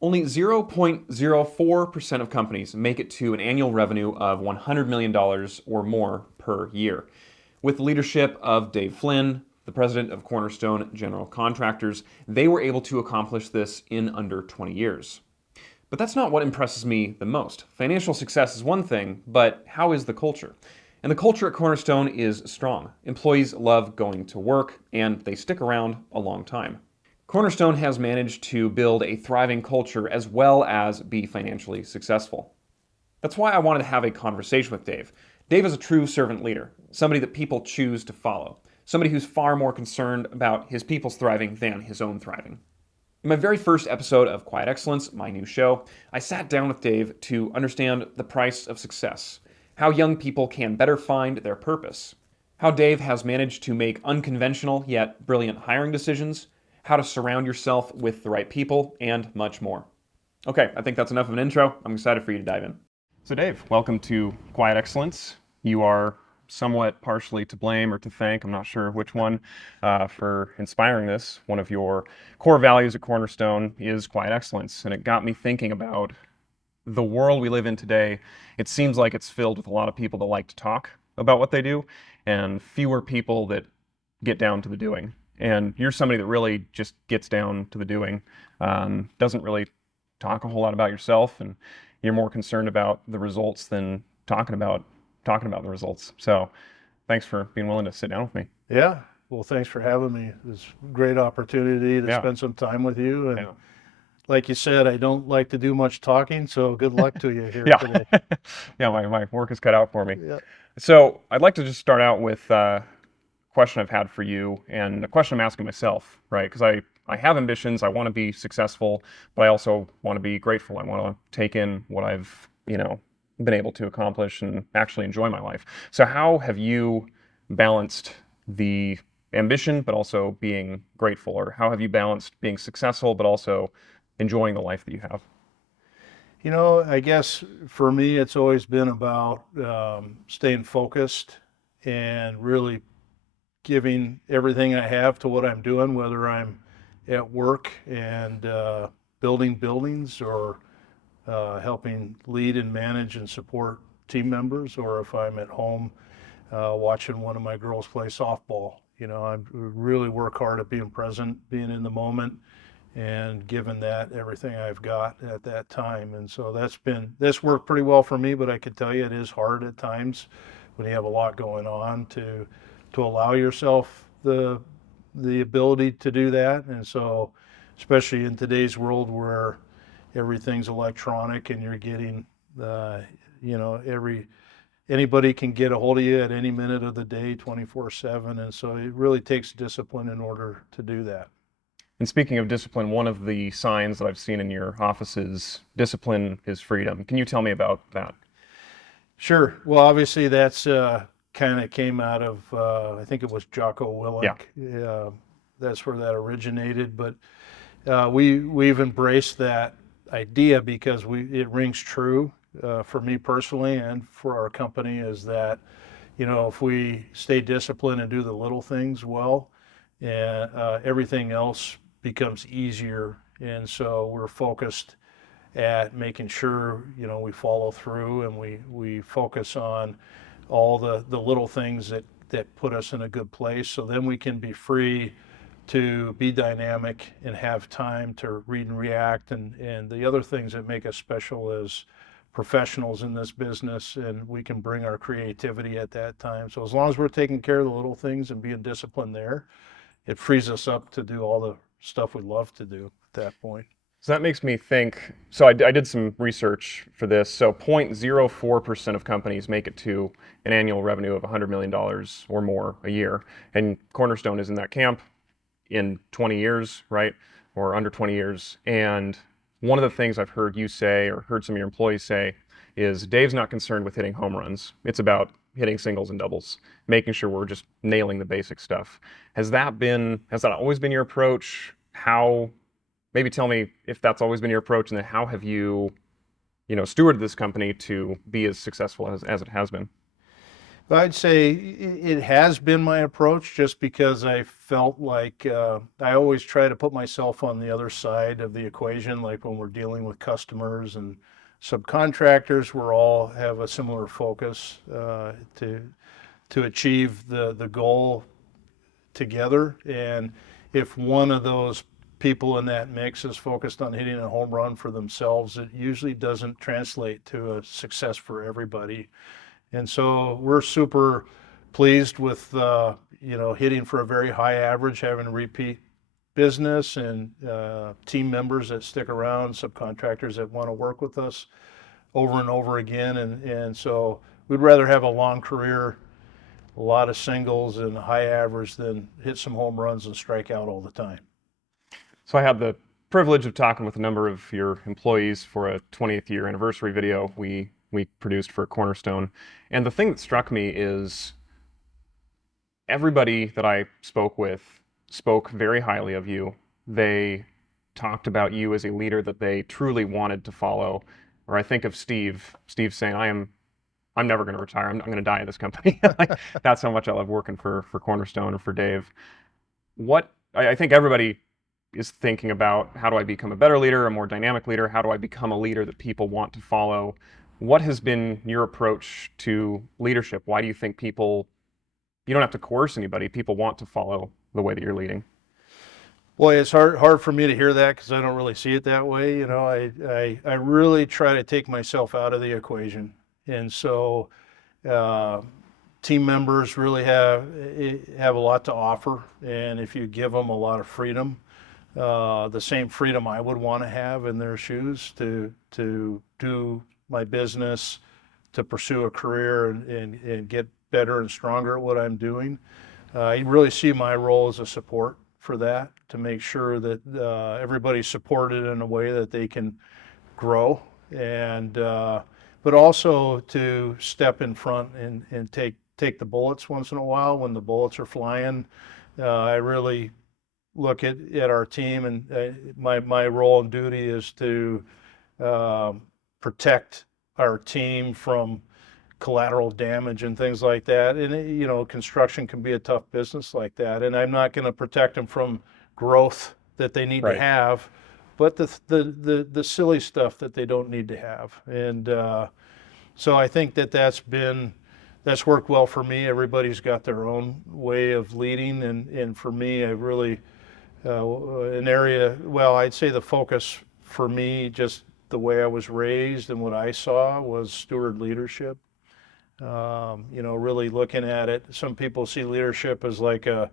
Only 0.04% of companies make it to an annual revenue of $100 million or more per year. With the leadership of Dave Flynn, the president of Cornerstone General Contractors, they were able to accomplish this in under 20 years. But that's not what impresses me the most. Financial success is one thing, but how is the culture? And the culture at Cornerstone is strong. Employees love going to work, and they stick around a long time. Cornerstone has managed to build a thriving culture as well as be financially successful. That's why I wanted to have a conversation with Dave. Dave is a true servant leader, somebody that people choose to follow, somebody who's far more concerned about his people's thriving than his own thriving. In my very first episode of Quiet Excellence, my new show, I sat down with Dave to understand the price of success, how young people can better find their purpose, how Dave has managed to make unconventional yet brilliant hiring decisions, how to surround yourself with the right people, and much more. Okay, I think that's enough of an intro. I'm excited for you to dive in. So Dave, welcome to Quiet Excellence. You are somewhat partially to blame or to thank, I'm not sure which one, for inspiring this. One of your core values at Cornerstone is quiet excellence, and it got me thinking about the world we live in today. It seems like it's filled with a lot of people that like to talk about what they do, and fewer people that get down to the doing. And you're somebody that really just gets down to the doing, doesn't really talk a whole lot about yourself, and you're more concerned about the results than talking about the results. So thanks for being willing to sit down with me. Yeah. Well, thanks for having me. It's a great opportunity to Yeah. spend some time with you. And Yeah. like you said, I don't like to do much talking, so good luck to you here Yeah. today. Yeah, my work is cut out for me. Yeah. So I'd like to just start out with a question I've had for you and a question I'm asking myself, right? Because I have ambitions, I want to be successful, but I also want to be grateful. I want to take in what I've, been able to accomplish and actually enjoy my life. So how have you balanced the ambition, but also being grateful? Or how have you balanced being successful, but also enjoying the life that you have? I guess for me, it's always been about staying focused and really giving everything I have to what I'm doing, whether I'm at work and building buildings or helping lead and manage and support team members, or if I'm at home watching one of my girls play softball. I really work hard at being present, being in the moment, and giving that everything I've got at that time. And so that's worked pretty well for me, but I could tell you it is hard at times when you have a lot going on to allow yourself the ability to do that. And so, especially in today's world where everything's electronic and you're getting, every anybody can get a hold of you at any minute of the day, 24/7, and so it really takes discipline in order to do that. And speaking of discipline, one of the signs that I've seen in your office is discipline is freedom. Can you tell me about that? Well, obviously that's kind of came out of I think it was Jocko Yeah. Willink. That's where that originated, but we've embraced that idea because it rings true for me personally and for our company. Is that if we stay disciplined and do the little things well, and everything else becomes easier. And so we're focused at making sure we follow through, and we focus on all the little things that put us in a good place, so then we can be free to be dynamic and have time to read and react. And the other things that make us special as professionals in this business, and we can bring our creativity at that time. So as long as we're taking care of the little things and being disciplined there, it frees us up to do all the stuff we love to do at that point. So that makes me think. So I did some research for this. So 0.04% of companies make it to an annual revenue of $100 million or more a year. And Cornerstone is in that camp in 20 years, right? Or under 20 years. And one of the things I've heard you say, or heard some of your employees say, is Dave's not concerned with hitting home runs. It's about hitting singles and doubles, making sure we're just nailing the basic stuff. Has that always been your approach? Maybe tell me if that's always been your approach, and then how have you, stewarded this company to be as successful as it has been? I'd say it has been my approach just because I felt like I always try to put myself on the other side of the equation, like when we're dealing with customers and subcontractors, we're all have a similar focus to achieve the goal together. And if one of those people in that mix is focused on hitting a home run for themselves, it usually doesn't translate to a success for everybody. And so we're super pleased with hitting for a very high average, having repeat business and team members that stick around, subcontractors that want to work with us over and over again. And so we'd rather have a long career, a lot of singles and a high average than hit some home runs and strike out all the time. So I had the privilege of talking with a number of your employees for a 20th year anniversary video we produced for Cornerstone. And the thing that struck me is everybody that I spoke with spoke very highly of you. They talked about you as a leader that they truly wanted to follow. Or I think of Steve saying, I'm never going to retire. I'm going to die at this company. Like, that's how much I love working for Cornerstone or for Dave. I think everybody is thinking about, how do I become a better leader, a more dynamic leader? How do I become a leader that people want to follow? What has been your approach to leadership? Why do you think you don't have to coerce anybody, people want to follow the way that you're leading? Boy, it's hard for me to hear that because I don't really see it that way. I really try to take myself out of the equation. And so uh, team members really have a lot to offer. And if you give them a lot of freedom, the same freedom I would want to have in their shoes to do my business, to pursue a career and get better and stronger at what I'm doing. I really see my role as a support for that, to make sure that everybody's supported in a way that they can grow, and but also to step in front and take the bullets once in a while when the bullets are flying. I really look at our team, and my role and duty is to protect our team from collateral damage and things like that. And construction can be a tough business like that. And I'm not going to protect them from growth that they need to Right. have, but the silly stuff that they don't need to have. And so I think that's worked well for me. Everybody's got their own way of leading, and for me, I really an area. Well, I'd say the focus for me, just the way I was raised and what I saw, was steward leadership. Really looking at it. Some people see leadership as like a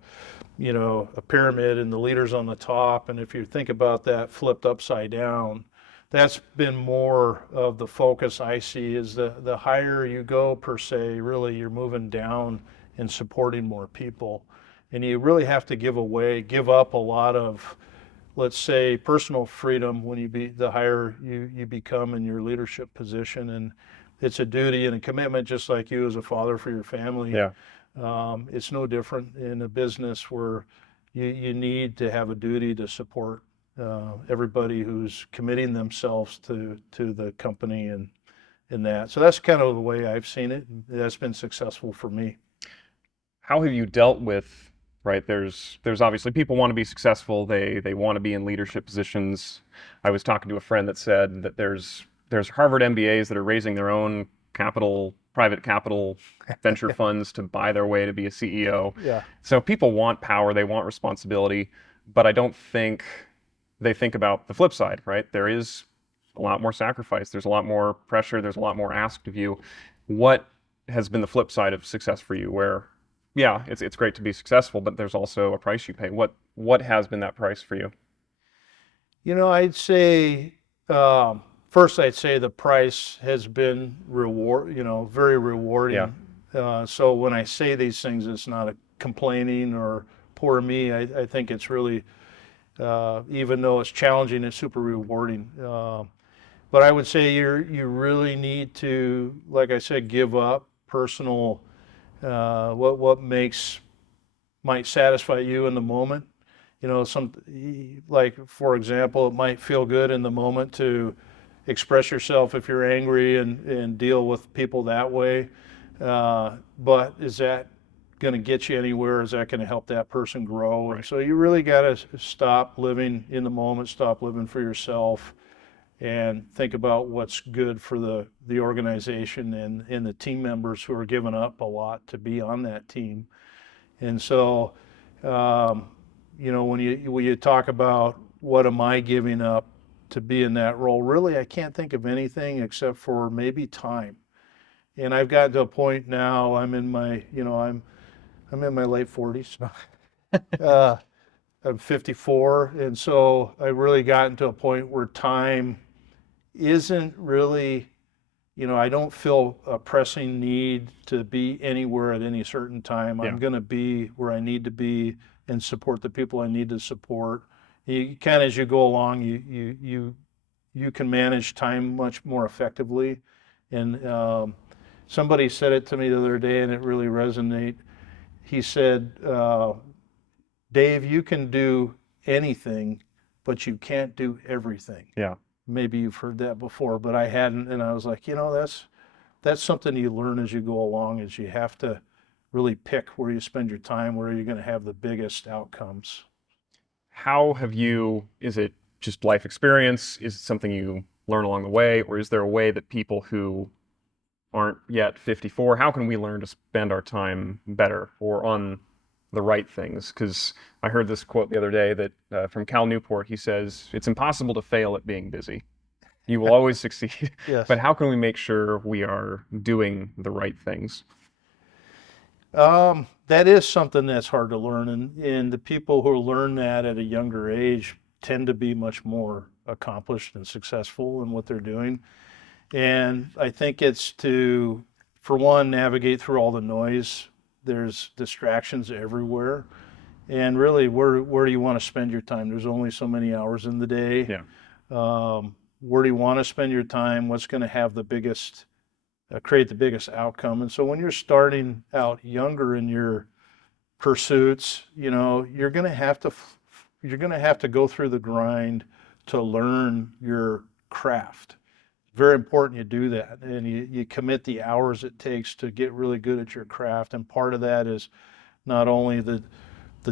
pyramid and the leader's on the top. And if you think about that flipped upside down, that's been more of the focus I see, is the higher you go per se, really you're moving down and supporting more people. And you really have to give up a lot of, let's say, personal freedom when the higher you become in your leadership position. And it's a duty and a commitment, just like you as a father for your family. Yeah. It's no different in a business where you need to have a duty to support everybody who's committing themselves to the company and in that. So that's kind of the way I've seen it. And that's been successful for me. How have you dealt with, right? There's obviously people want to be successful. They want to be in leadership positions. I was talking to a friend that said that there's Harvard MBAs that are raising their own private capital venture funds to buy their way to be a CEO. Yeah. So people want power, they want responsibility, but I don't think they think about the flip side, right? There is a lot more sacrifice, there's a lot more pressure, there's a lot more asked of you. What has been the flip side of success for you, where yeah, it's great to be successful, but there's also a price you pay? What has been that price for you? I'd say first I'd say the price has been very Yeah. rewarding. So when I say these things, it's not a complaining or poor me. I think it's really, even though it's challenging, it's super rewarding. But I would say you really need to, like I said, give up personal, what might satisfy you in the moment. Like, for example, it might feel good in the moment to express yourself if you're angry and deal with people that way. But is that going to get you anywhere? Is that going to help that person grow? And Right. so you really got to stop living in the moment, stop living for yourself, and think about what's good for the organization and the team members who are giving up a lot to be on that team. And so, um, when you talk about what am I giving up to be in that role, really, I can't think of anything except for maybe time. And I've gotten to a point now. I'm in my late 40s. uh, I'm 54, and so I've really gotten to a point where time isn't really, I don't feel a pressing need to be anywhere at any certain time. I'm Yeah. going to be where I need to be and support the people I need to support. You kind of, as you go along, you can manage time much more effectively. And somebody said it to me the other day, and it really resonated. He said, Dave, you can do anything, but you can't do everything. Yeah. Maybe you've heard that before, but I hadn't, and I was like, that's something you learn as you go along, is you have to really pick where you spend your time, where you're going to have the biggest outcomes. How have you, is it just life experience? Is it something you learn along the way? Or is there a way that people who aren't yet 54, how can we learn to spend our time better or on the right things? Because I heard this quote the other day that from Cal Newport. He says, it's impossible to fail at being busy. You will always succeed. But Yes. how can we make sure we are doing the right things? That is something that's hard to learn, and the people who learn that at a younger age tend to be much more accomplished and successful in what they're doing. And I think it's to, for one, navigate through all the noise. There's distractions everywhere. And really, where do you want to spend your time? There's only so many hours in the day. Yeah. Where do you want to spend your time? What's going to have the biggest, create the biggest outcome? And so when you're starting out younger in your pursuits, you're going to have to go through the grind to learn your craft. Very important you do that, and you commit the hours it takes to get really good at your craft. And part of that is not only the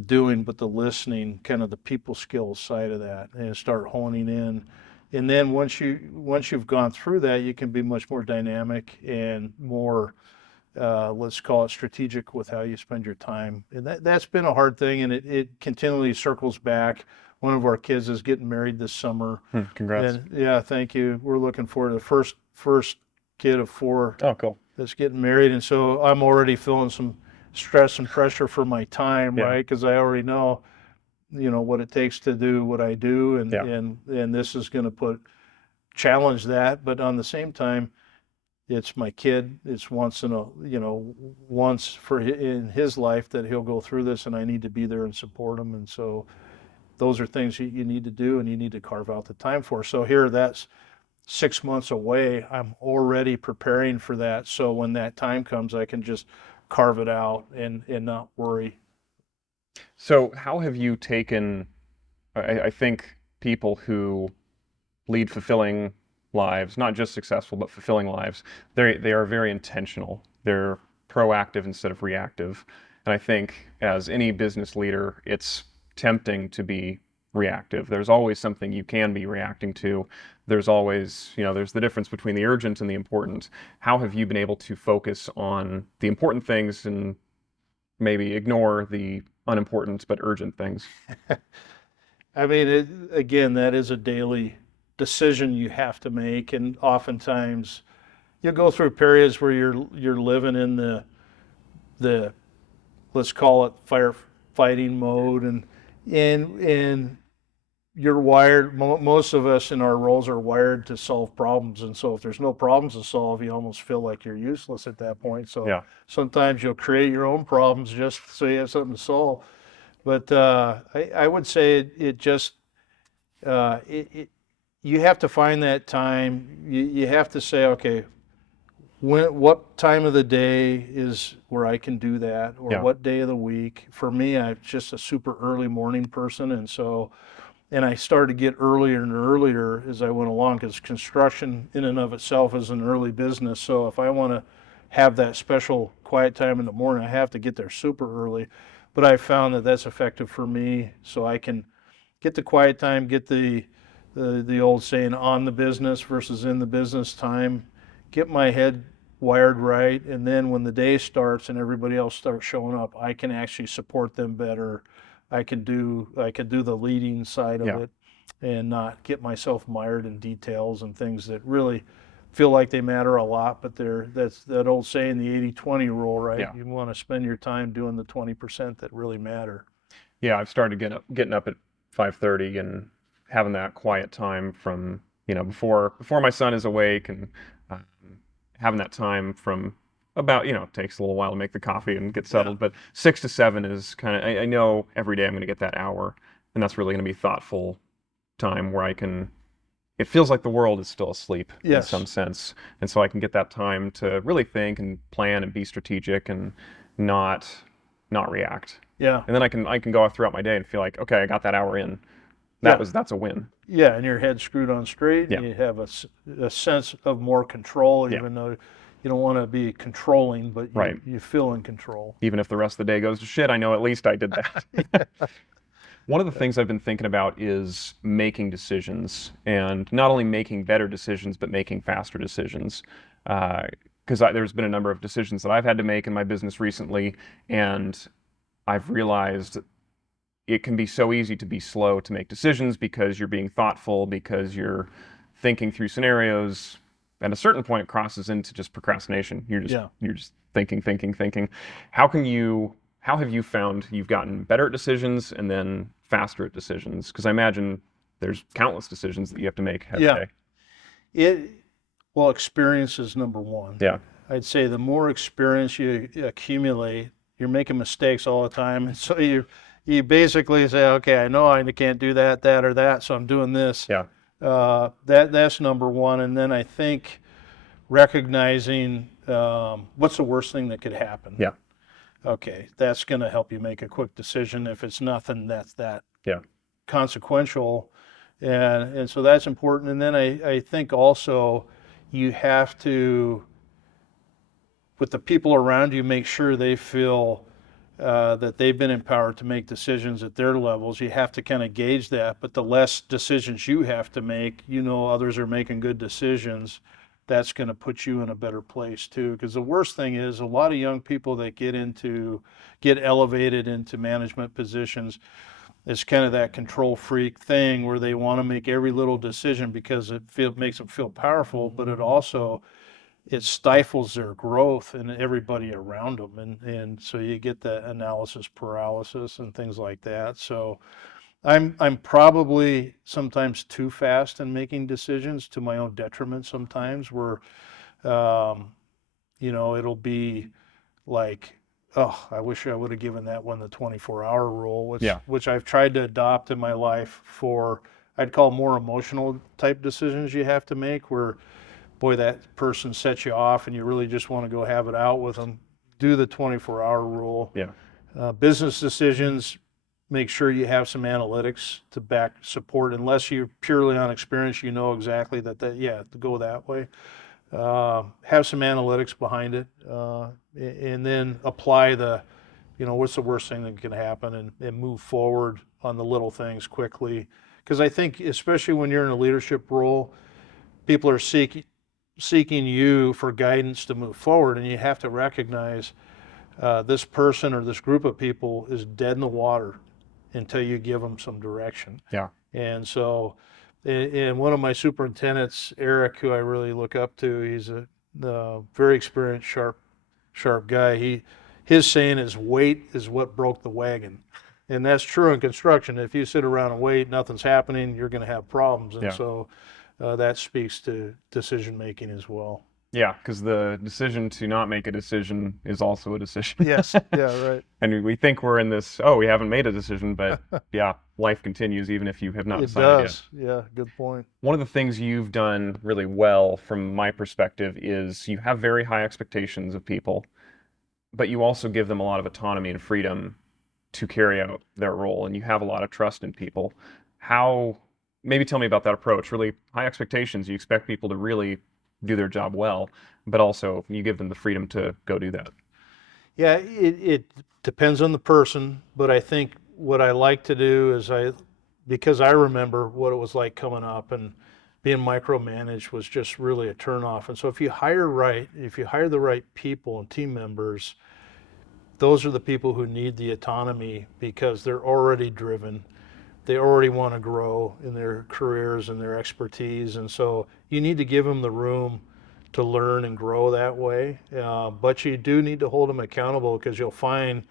doing, but the listening, kind of the people skills side of that, and start honing in. And then once you've gone through that, you can be much more dynamic and more, let's call it strategic with how you spend your time. And that's been a hard thing, and it continually circles back. One of our kids is getting married this summer, Congrats. and yeah, thank you. We're looking forward to the first kid of four Oh, cool. that's getting married, and so I'm already feeling some stress and pressure for my time, Yeah. right? Because I already know, what it takes to do what I do, and Yeah. this is going to challenge that. But on the same time, it's my kid. It's once in his life that he'll go through this, and I need to be there and support him. And so those are things you need to do, and you need to carve out the time for. So here, that's 6 months away. I'm already preparing for that. So when that time comes, I can just carve it out and not worry. So, how have you taken, I think people who lead fulfilling lives, not just successful, but fulfilling lives, they are very intentional. They're proactive instead of reactive. And I think as any business leader, it's tempting to be reactive. There's always something you can be reacting to. There's always, there's the difference between the urgent and the important. How have you been able to focus on the important things and maybe ignore the unimportant but urgent things? I mean, again, that is a daily decision you have to make, and oftentimes you'll go through periods where you're living in the let's call it firefighting mode, and you're wired. Most of us in our roles are wired to solve problems, and so if there's no problems to solve, you almost feel like you're useless at that point. So Yeah. sometimes you'll create your own problems just so you have something to solve. But I would say it just you have to find that time. You have to say, okay, what time of the day is where I can do that, or Yeah. what day of the week. For me, I'm just a super early morning person, and I started to get earlier and earlier as I went along, because construction in and of itself is an early business. So if I want to have that special quiet time in the morning. I have to get there super early, but I found that that's effective for me, so I can get the quiet time, get the old saying on the business versus in the business time, get my head wired right, and then when the day starts and everybody else starts showing up, I can actually support them better. I can do the leading side of Yeah. it and not get myself mired in details and things that really feel like they matter a lot, but that's that old saying, the 80-20 rule, right? Yeah. You want to spend your time doing the 20% that really matter. Yeah, I've started getting up at 5:30 and having that quiet time from, before my son is awake, and um, having that time from about, it takes a little while to make the coffee and get Yeah. settled, but 6 to 7 is kind of, I know every day I'm going to get that hour, and that's really going to be thoughtful time where it feels like the world is still asleep in some Yes. sense, and so I can get that time to really think and plan and be strategic and not not react. Yeah. And then I can go throughout my day and feel like, okay, I got that hour in. Yeah. That's a win. Yeah, and your head's screwed on straight, and Yeah. you have a sense of more control, Yeah. even though you don't want to be controlling, but Right. you feel in control. Even if the rest of the day goes to shit, I know at least I did that. One of the things I've been thinking about is making decisions, and not only making better decisions, but making faster decisions. Because there's been a number of decisions that I've had to make in my business recently, and I've realized it can be so easy to be slow to make decisions because you're being thoughtful, because you're thinking through scenarios. At a certain point, it crosses into just procrastination. Yeah. You're just thinking, thinking, thinking. How have you found you've gotten better at decisions and then faster at decisions? Because I imagine there's countless decisions that you have to make every Yeah. day. It well, experience is number one. Yeah, I'd say the more experience you accumulate, you're making mistakes all the time, and so you basically say, okay, I know I can't do that, or that, so I'm doing this. yeah, That's number one, and then I think recognizing what's the worst thing that could happen. yeah, Okay, that's going to help you make a quick decision. If it's nothing that's that yeah, consequential, and so that's important. And then I think also you have to, with the people around you, make sure they feel that they've been empowered to make decisions at their levels. You have to kind of gauge that, but the less decisions you have to make, others are making good decisions, that's going to put you in a better place too. Because the worst thing is a lot of young people that get elevated into management positions, it's kind of that control freak thing where they want to make every little decision because makes them feel powerful, but it stifles their growth and everybody around them, and so you get the analysis paralysis and things like that. So I'm probably sometimes too fast in making decisions to my own detriment sometimes, where um, it'll be like, oh, I wish I would have given that one the 24-hour rule, yeah, which I've tried to adopt in my life for, I'd call, more emotional type decisions you have to make, where boy, that person sets you off and you really just want to go have it out with them. Do the 24-hour rule. yeah, Business decisions, make sure you have some analytics to back support. Unless you're purely on experience, you know exactly yeah, to go that way. Have some analytics behind it, and then apply what's the worst thing that can happen, and move forward on the little things quickly. Because I think, especially when you're in a leadership role, people are seeking you for guidance to move forward, and you have to recognize this person or this group of people is dead in the water until you give them some direction. yeah, And so, and one of my superintendents, Eric, who I really look up to, he's a very experienced, sharp guy. His saying is, "Wait is what broke the wagon," and that's true in construction. If you sit around and wait, nothing's happening, you're going to have problems. And yeah. so, that speaks to decision making as well. Yeah, because the decision to not make a decision is also a decision. Yes. Yeah. Right. And we think we're in this, oh, we haven't made a decision, but yeah, life continues even if you have not It decided yet. does. Yeah. Good point. One of the things you've done really well from my perspective is you have very high expectations of people, but you also give them a lot of autonomy and freedom to carry out their role, and you have a lot of trust in people. Maybe tell me about that approach. Really high expectations. You expect people to really do their job well, but also you give them the freedom to go do that. Yeah, it depends on the person, but I think what I like to do is because I remember what it was like coming up and being micromanaged was just really a turnoff. And so if you hire the right people and team members, those are the people who need the autonomy because they're already driven. They already want to grow in their careers and their expertise. And so you need to give them the room to learn and grow that way. But you do need to hold them accountable because you'll find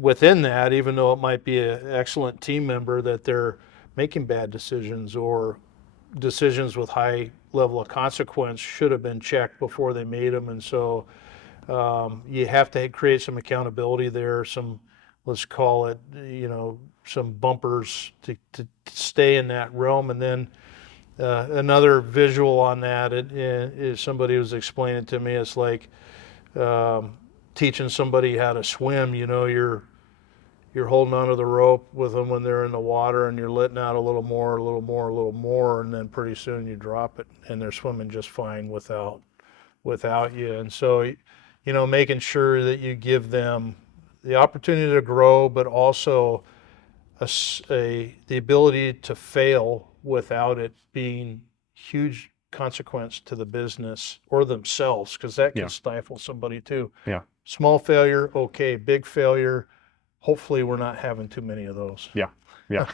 within that, even though it might be an excellent team member, that they're making bad decisions or decisions with high level of consequence should have been checked before they made them. And so you have to create some accountability there, some, let's call it, some bumpers to stay in that realm. And then another visual on that is somebody was explaining to me, it's like um, teaching somebody how to swim. You're holding onto the rope with them when they're in the water, and you're letting out a little more, a little more, a little more, and then pretty soon you drop it, and they're swimming just fine without you. And so, making sure that you give them the opportunity to grow, but also the ability to fail without it being huge consequence to the business or themselves, because that can Yeah. stifle somebody too. Yeah. Small failure, okay. Big failure, hopefully we're not having too many of those. Yeah. Yeah.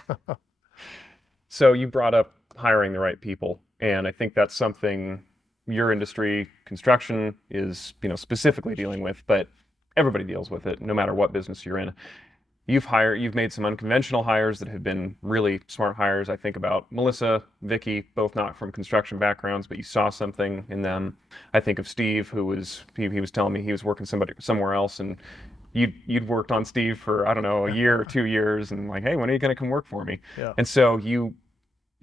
So you brought up hiring the right people, and I think that's something your industry, construction, is, specifically dealing with, but everybody deals with it, no matter what business you're in. You've made some unconventional hires that have been really smart hires. I think about Melissa, Vicky, both not from construction backgrounds, but you saw something in them. I think of Steve, he was telling me he was working somewhere else, and you'd worked on Steve for, I don't know, a year or 2 years, and like, hey, when are you going to come work for me? Yeah. And so you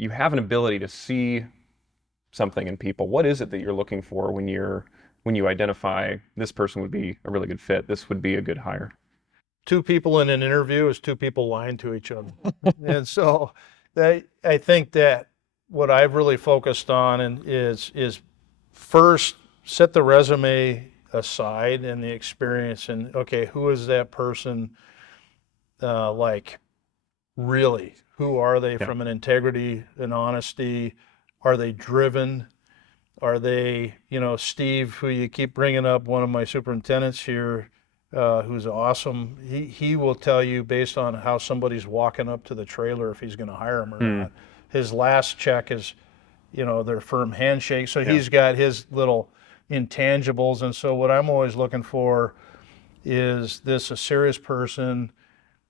have an ability to see something in people. What is it that you're looking for when you identify this person would be a really good fit, this would be a good hire? Two people in an interview is two people lying to each other. And so I think that what I've really focused on is first set the resume aside and the experience, and okay, who is that person, like, really? Who are they Yeah. from an integrity and honesty? Are they driven? Are they, Steve, who you keep bringing up, one of my superintendents here, who's awesome. He will tell you based on how somebody's walking up to the trailer if he's going to hire him or Hmm. not. His last check is, their firm handshake. So Yeah. he's got his little intangibles. And so what I'm always looking for is this a serious person?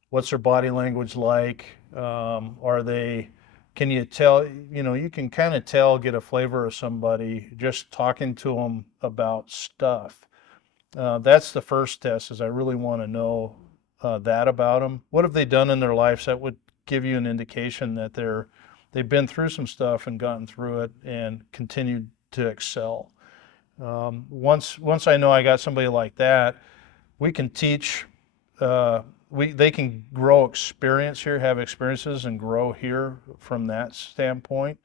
What's their body language like? Are they, can you tell, you can kind of tell, get a flavor of somebody just talking to them about stuff. That's the first test, is I really want to know that about them. What have they done in their lives that would give you an indication that they've been through some stuff and gotten through it and continued to excel. Once I know I got somebody like that, we can teach. They can grow experience here, have experiences, and grow here from that standpoint.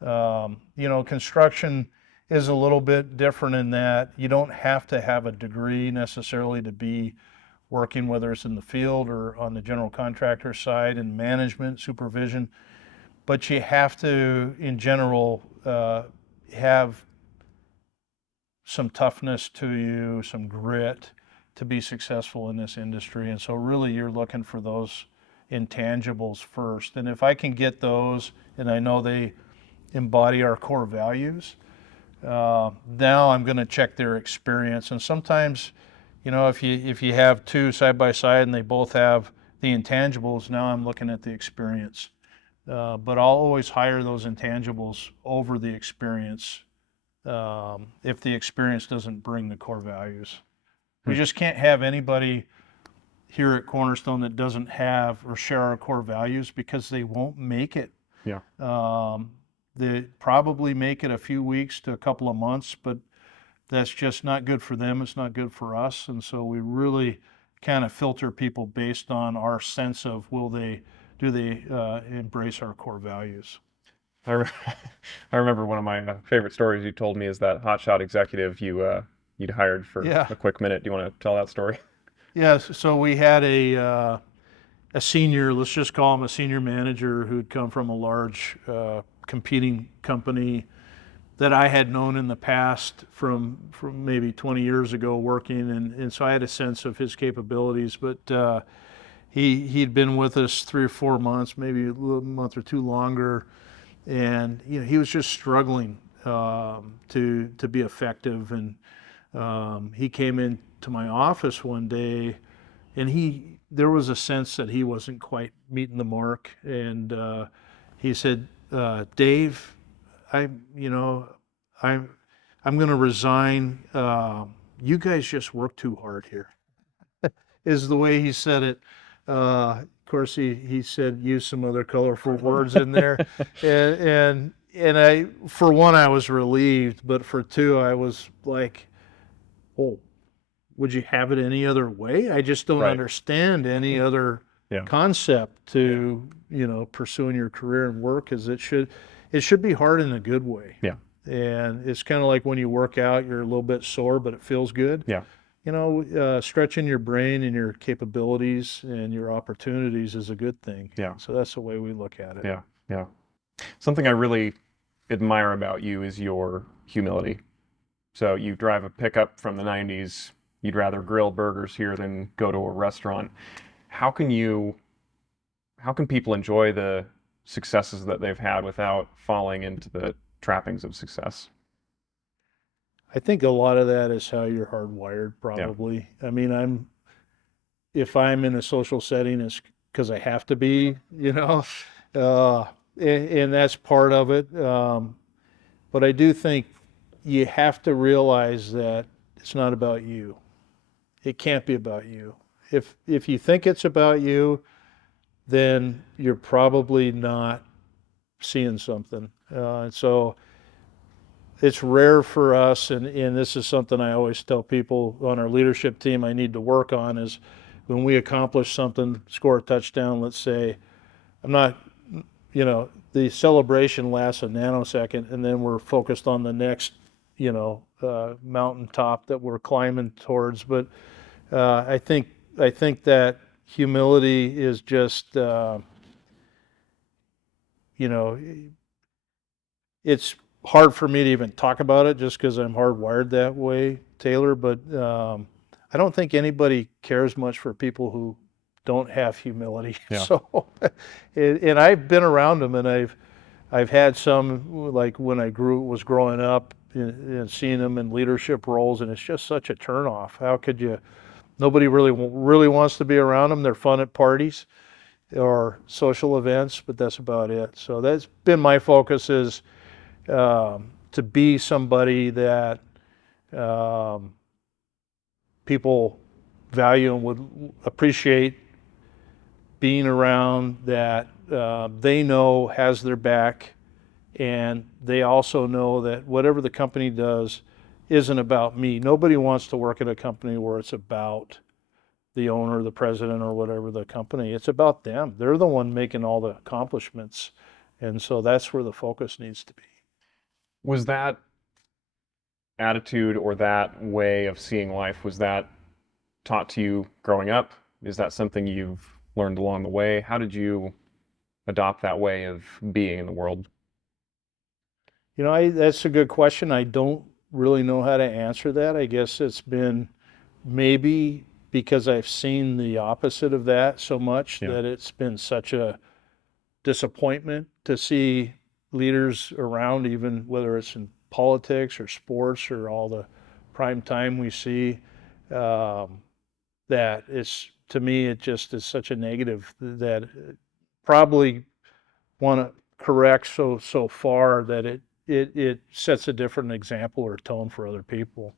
Construction is a little bit different in that you don't have to have a degree necessarily to be working, whether it's in the field or on the general contractor side and management, supervision, but you have to, in general, have some toughness to you, some grit to be successful in this industry. And so really you're looking for those intangibles first. And if I can get those, and I know they embody our core values, now I'm going to check their experience. And sometimes, if you have two side by side and they both have the intangibles, now I'm looking at the experience. But I'll always hire those intangibles over the experience, if the experience doesn't bring the core values. We Hmm. just can't have anybody here at Cornerstone that doesn't have or share our core values, because they won't make it. Yeah. They probably make it a few weeks to a couple of months, but that's just not good for them. It's not good for us. And so we really kind of filter people based on our sense of do they embrace our core values. I, re- I remember one of my favorite stories you told me is that hotshot executive you'd hired for Yeah. a quick minute. Do you want to tell that story? Yes. So we had a senior, let's just call him a senior manager who'd come from a large competing company that I had known in the past from maybe 20 years ago working, and so I had a sense of his capabilities. But he'd been with us 3 or 4 months, maybe a little month or two longer, and he was just struggling to be effective. And he came into my office one day, and there was a sense that he wasn't quite meeting the mark, and he said, Dave, I'm, you know, I'm, I'm going to resign. You guys just work too hard here, is the way he said it. Of course, he said use some other colorful words in there, and I, for one, I was relieved, but for two, I was like, oh, would you have it any other way? I just don't Right. understand any other Yeah. concept to pursuing your career and work, as it should be hard in a good way. Yeah. And it's kind of like when you work out, you're a little bit sore, but it feels good. Yeah. Stretching your brain and your capabilities and your opportunities is a good thing. Yeah. So that's the way we look at it. Yeah. Yeah. Something I really admire about you is your humility. So you drive a pickup from the 90s. You'd rather grill burgers here than go to a restaurant. How can you, how can people enjoy the successes that they've had without falling into the trappings of success? I think a lot of that is how you're hardwired, Yeah. probably. I mean, if I'm in a social setting, it's because I have to be, uh, and that's part of it. But I do think you have to realize that it's not about you. It can't be about you. If you think it's about you, then you're probably not seeing something. And so it's rare for us, and this is something I always tell people on our leadership team I need to work on, is when we accomplish something, score a touchdown, let's say, I'm not, the celebration lasts a nanosecond, and then we're focused on the next, mountaintop that we're climbing towards. But I think that humility is just, you know, it's hard for me to even talk about it just because I'm hardwired that way, Taylor. But I don't think anybody cares much for people who don't have humility. Yeah. So, and I've been around them, and I've had some, like when I was growing up and seeing them in leadership roles, and it's just such a turnoff. How could you? Nobody really wants to be around them. They're fun at parties or social events, but that's about it. So that's been my focus, is to be somebody that um, people value and would appreciate being around, that they know has their back, and they also know that whatever the company does isn't about me. Nobody wants to work at a company where it's about the owner, the president, or whatever the company. It's about them. They're the one making all the accomplishments. And so that's where the focus needs to be. Was that attitude or that way of seeing life, was that taught to you growing up? Is that something you've learned along the way? How did you adopt that way of being in the world? That's a good question. I don't really know how to answer that. I guess it's been maybe because I've seen the opposite of that so much, Yeah. that it's been such a disappointment to see leaders around, even whether it's in politics or sports or all the prime time we see, um, that it's, to me, it just is such a negative that probably want to correct so far that it sets a different example or tone for other people.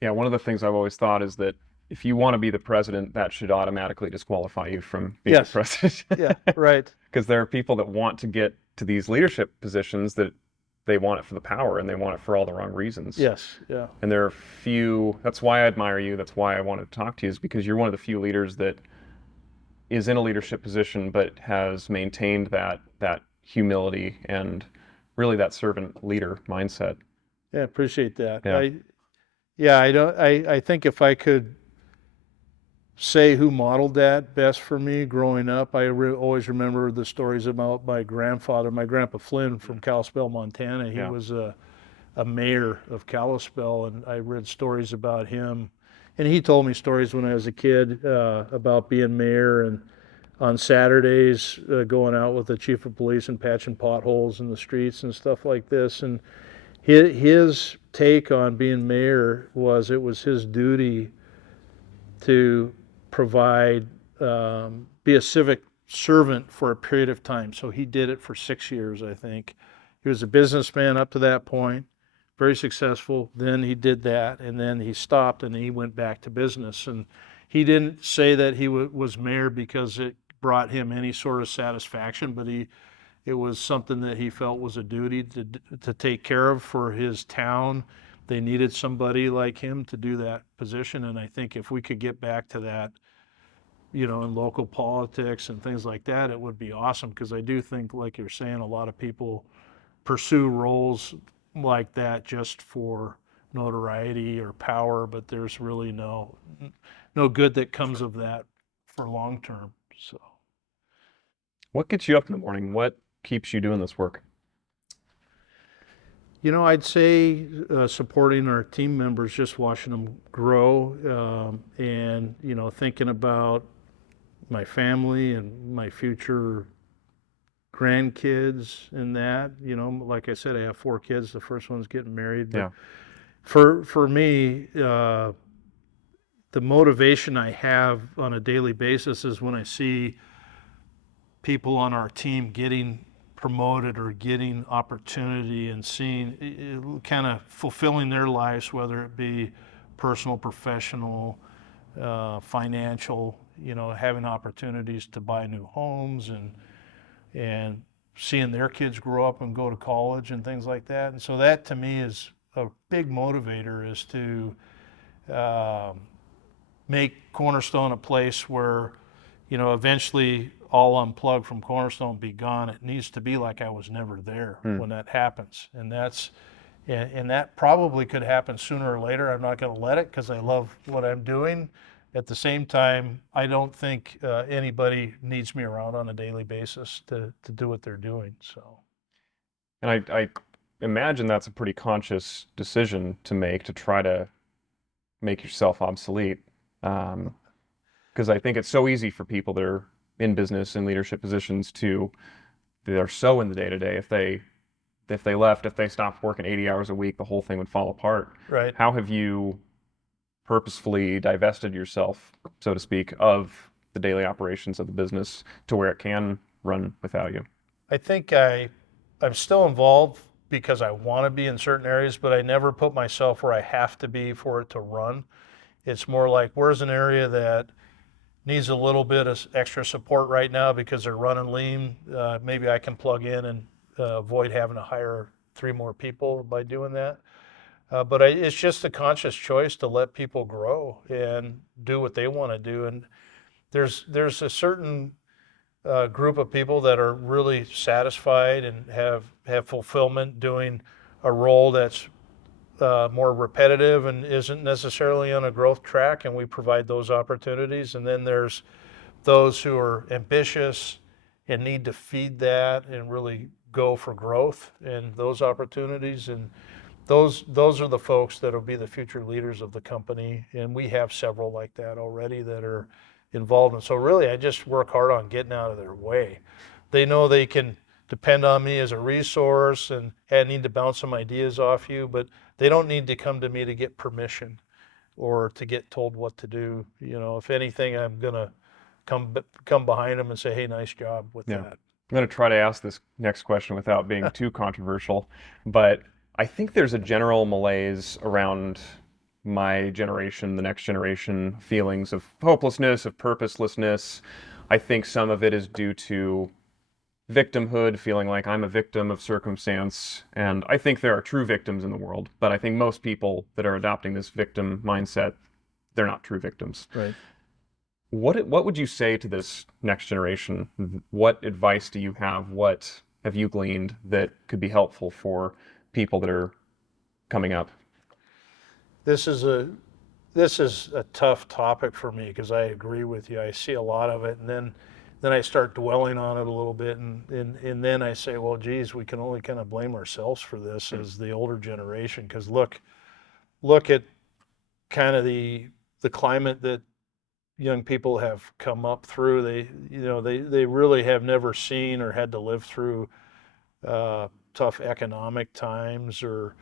Yeah, one of the things I've always thought is that if you want to be the president, that should automatically disqualify you from being the Yes. president. Yeah. Right. Because there are people that want to get to these leadership positions that they want it for the power and they want it for all the wrong reasons. Yes. Yeah. And there are few, that's why I admire you, that's why I wanted to talk to you, is because you're one of the few leaders that is in a leadership position but has maintained that humility and really that servant leader mindset. Yeah, appreciate that. Yeah. I think if I could say who modeled that best for me growing up, always remember the stories about my grandfather, my grandpa Flynn from Kalispell, Montana. He Yeah. was a mayor of Kalispell, and I read stories about him. And he told me stories when I was a kid about being mayor and on Saturdays going out with the chief of police and patching potholes in the streets and stuff like this. And his take on being mayor was it was his duty to provide, be a civic servant for a period of time. So he did it for 6 years, I think. He was a businessman up to that point, very successful. Then he did that, and then he stopped, and he went back to business. And he didn't say that he was mayor because it brought him any sort of satisfaction, but it was something that he felt was a duty to take care of for his town. They needed somebody like him to do that position, and I think if we could get back to that, in local politics and things like that, it would be awesome, because I do think, like you're saying, a lot of people pursue roles like that just for notoriety or power, but there's really no good that comes of that for long term. So, What gets you up in the morning? What keeps you doing this work? I'd say supporting our team members, just watching them grow, and thinking about my family and my future grandkids and that. Like I said, I have 4 kids. The first one's getting married. But Yeah. for me, the motivation I have on a daily basis is when I see people on our team getting promoted or getting opportunity and seeing kind of fulfilling their lives, whether it be personal, professional, financial, having opportunities to buy new homes and seeing their kids grow up and go to college and things like that. And so that to me is a big motivator, is to make Cornerstone a place where, eventually I'll unplug from Cornerstone and be gone. It needs to be like I was never there when that happens. And that probably could happen sooner or later. I'm not going to let it, because I love what I'm doing. At the same time, I don't think anybody needs me around on a daily basis to do what they're doing. So, And I imagine that's a pretty conscious decision to make, to try to make yourself obsolete. Because I think it's so easy for people that are in business and leadership positions they're so in the day-to-day. If they left, if they stopped working 80 hours a week, the whole thing would fall apart. right. How have you purposefully divested yourself, so to speak, of the daily operations of the business to where it can run without you? I think I'm still involved because I want to be in certain areas, but I never put myself where I have to be for it to run. It's more like, where's an area that needs a little bit of extra support right now because they're running lean. Maybe I can plug in and avoid having to hire 3 more people by doing that. But it's just a conscious choice to let people grow and do what they want to do. And there's a certain group of people that are really satisfied and have fulfillment doing a role that's more repetitive and isn't necessarily on a growth track, and we provide those opportunities. And then there's those who are ambitious and need to feed that and really go for growth and those opportunities. And those are the folks that will be the future leaders of the company. And we have several like that already that are involved. And so really, I just work hard on getting out of their way. They know they can depend on me as a resource, and I need to bounce some ideas off you, but they don't need to come to me to get permission or to get told what to do. If anything, I'm gonna come behind them and say, "Hey, nice job with Yeah. that." I'm going to try to ask this next question without being too controversial, but I think there's a general malaise around my generation, the next generation, feelings of hopelessness, of purposelessness. I think some of it is due to victimhood, feeling like I'm a victim of circumstance. And I think there are true victims in the world, but I think most people that are adopting this victim mindset, they're not true victims. Right. What would you say to this next generation? What advice do you have? What have you gleaned that could be helpful for people that are coming up? This is a this is a tough topic for me because I agree with you. I see a lot of it, and then I start dwelling on it a little bit, and then I say, well, geez, we can only kind of blame ourselves for this as the older generation. Because look at kind of the climate that young people have come up through. They really have never seen or had to live through tough economic times, or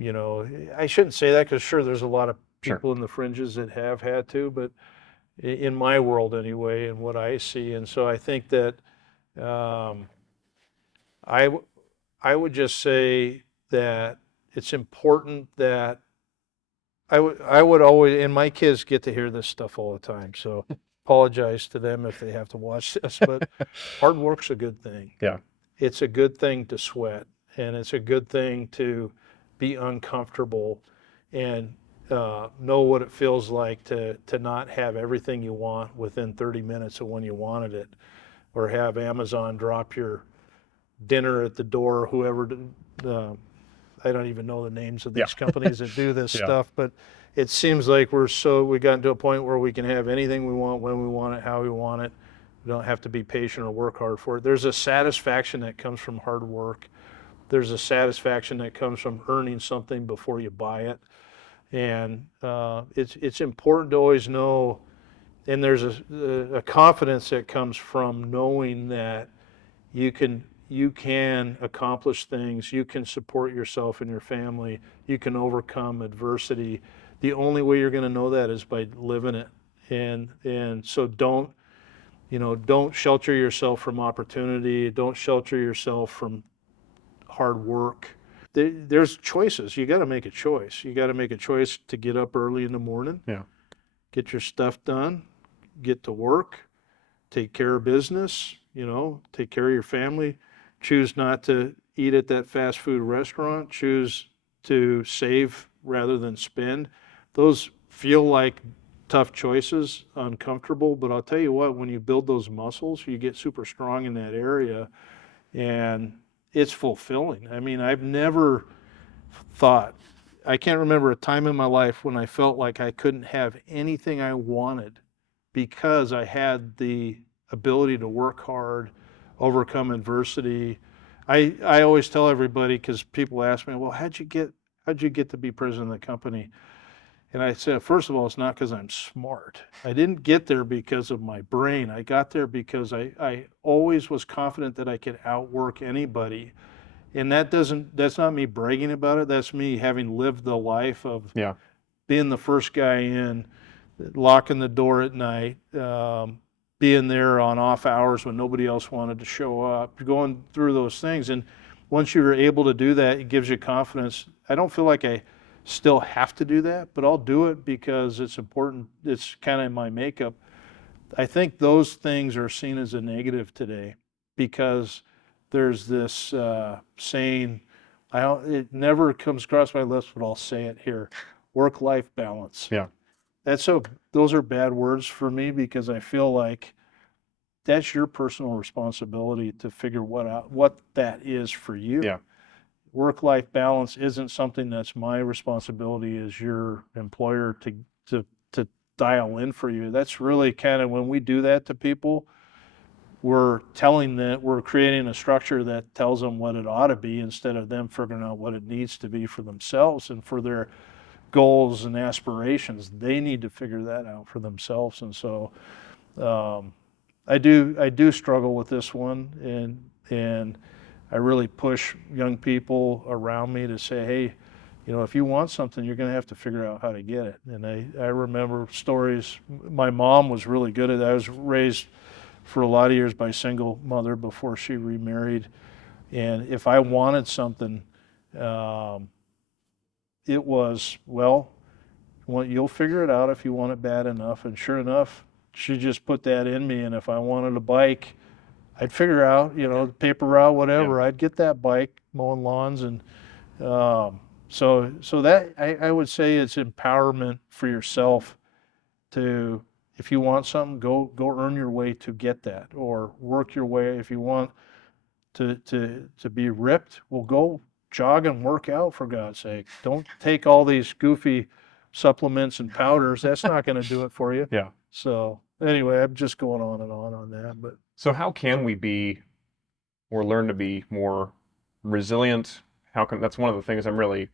I shouldn't say that because sure, there's a lot of Sure. people in the fringes that have had to, but in my world anyway, and what I see. And so I think that um, I I would just say that it's important that I would always, and my kids get to hear this stuff all the time, so apologize to them if they have to watch this, but hard work's a good thing. Yeah. It's a good thing to sweat, and it's a good thing to be uncomfortable and know what it feels like to not have everything you want within 30 minutes of when you wanted it, or have Amazon drop your dinner at the door, whoever, uh, I don't even know the names of Yeah. these companies that do this Yeah. stuff, but it seems like we gotten to a point where we can have anything we want, when we want it, how we want it. We don't have to be patient or work hard for it. There's a satisfaction that comes from hard work. There's a satisfaction that comes from earning something before you buy it. And it's important to always know, and there's a confidence that comes from knowing that you can accomplish things, you can support yourself and your family, you can overcome adversity. The only way you're going to know that is by living it. And so don't shelter yourself from opportunity, don't shelter yourself from hard work. There's choices. You got to make a choice. You got to make a choice to get up early in the morning, Yeah. get your stuff done, get to work, take care of business, take care of your family. Choose not to eat at that fast food restaurant. Choose to save rather than spend. Those feel like tough choices, uncomfortable, but I'll tell you what, when you build those muscles, you get super strong in that area, and it's fulfilling. I mean, I've never thought, I can't remember a time in my life when I felt like I couldn't have anything I wanted because I had the ability to work hard, overcome adversity. I always tell everybody, because people ask me, well, how'd you get to be president of the company? And I said, first of all, it's not because I'm smart. I didn't get there because of my brain. I got there because I always was confident that I could outwork anybody. And that's not me bragging about it. That's me having lived the life of Yeah. being the first guy in, locking the door at night, being there on off hours when nobody else wanted to show up, going through those things. And once you're able to do that, it gives you confidence. I don't feel like I still have to do that, but I'll do it because it's important. It's kind of in my makeup. I think those things are seen as a negative today because there's this saying, it never comes across my lips, but I'll say it here: work-life balance. Yeah. Those are bad words for me because I feel like that's your personal responsibility to figure what that is for you. Yeah. Work-life balance isn't something that's my responsibility as your employer to dial in for you. That's really kind of, when we do that to people, we're creating a structure that tells them what it ought to be instead of them figuring out what it needs to be for themselves and for their goals and aspirations. They need to figure that out for themselves. And so um, I do struggle with this one, and I really push young people around me to say, hey, if you want something, you're going to have to figure out how to get it. And I remember stories. My mom was really good at that. I was raised for a lot of years by a single mother before she remarried. And if I wanted something, um, it was, well, you'll figure it out if you want it bad enough. And sure enough, she just put that in me. And if I wanted a bike, I'd figure out, the paper route, Yeah. whatever. I'd get that bike, mowing lawns. And so that I would say it's empowerment for yourself to, if you want something, go earn your way to get that, or work your way. If you want to be ripped, well, go jog and work out, for God's sake. Don't take all these goofy supplements and powders. That's not going to do it for you. Yeah. So anyway, I'm just going on that. But So how can we be or learn to be more resilient? How can that's one of the things I'm really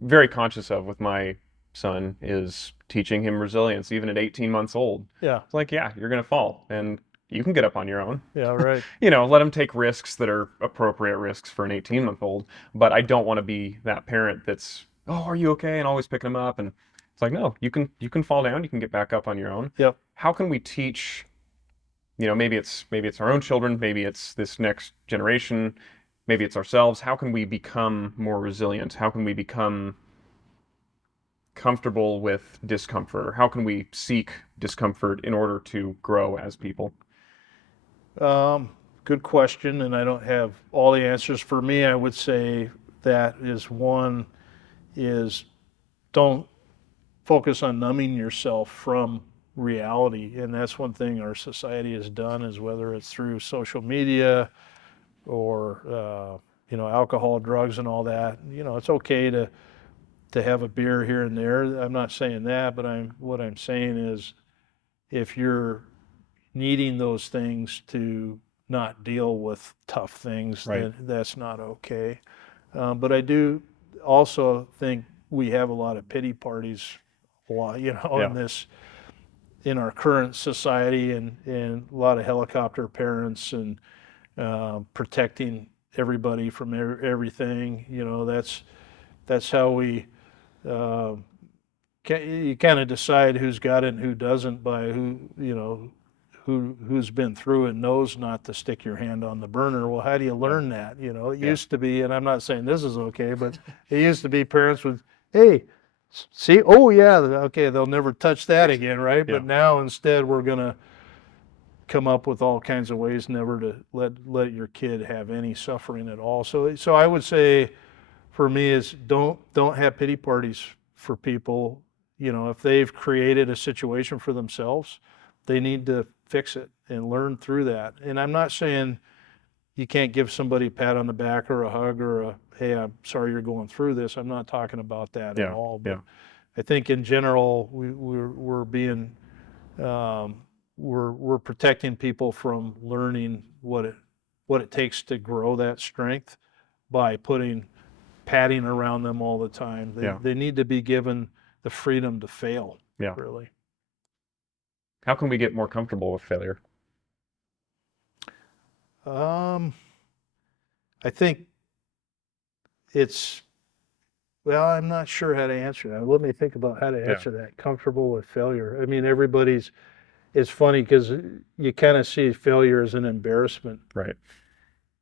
very conscious of with my son is teaching him resilience even at 18 months old. yeah, It's like, yeah, you're going to fall and you can get up on your own. yeah, right. Let him take risks that are appropriate risks for an 18-month-old, but I don't want to be that parent that's, "Oh, are you okay?" and always picking him up, and it's like, "No, you can fall down, you can get back up on your own." Yep. How can we teach, maybe it's our own children, maybe it's this next generation, maybe it's ourselves. How can we become more resilient? How can we become comfortable with discomfort? Or how can we seek discomfort in order to grow as people? Good question, and I don't have all the answers. For me, I would say that is one is don't focus on numbing yourself from reality, and that's one thing our society has done is whether it's through social media or alcohol, drugs, and all that. It's okay to have a beer here and there. I'm not saying that, but what I'm saying is if you're needing those things to not deal with tough things, Right. then that's not okay. But I do also think we have a lot of pity parties, a lot, Yeah. in our current society, and a lot of helicopter parents and protecting everybody from everything. That's how we uh, you kind of decide who's got it and who doesn't by who's been through and knows not to stick your hand on the burner. Well, how do you learn that? It Yeah. used to be, and I'm not saying this is okay, but it used to be parents would, hey, see, oh yeah, okay, they'll never touch that again, right? Yeah. But now instead we're gonna come up with all kinds of ways never to let your kid have any suffering at all. So I would say for me is don't have pity parties for people. If they've created a situation for themselves, they need to fix it and learn through that. And I'm not saying you can't give somebody a pat on the back or a hug or a, hey, I'm sorry you're going through this. I'm not talking about that at Yeah. all. But Yeah. I think in general we're being um, we're protecting people from learning what it takes to grow that strength by putting padding around them all the time. Yeah. They need to be given the freedom to fail, Yeah. really. How can we get more comfortable with failure? Um, I think it's, well, I'm not sure how to answer that. Let me think about how to Yeah. answer that. Comfortable with failure. I mean, it's funny because you kind of see failure as an embarrassment, Right.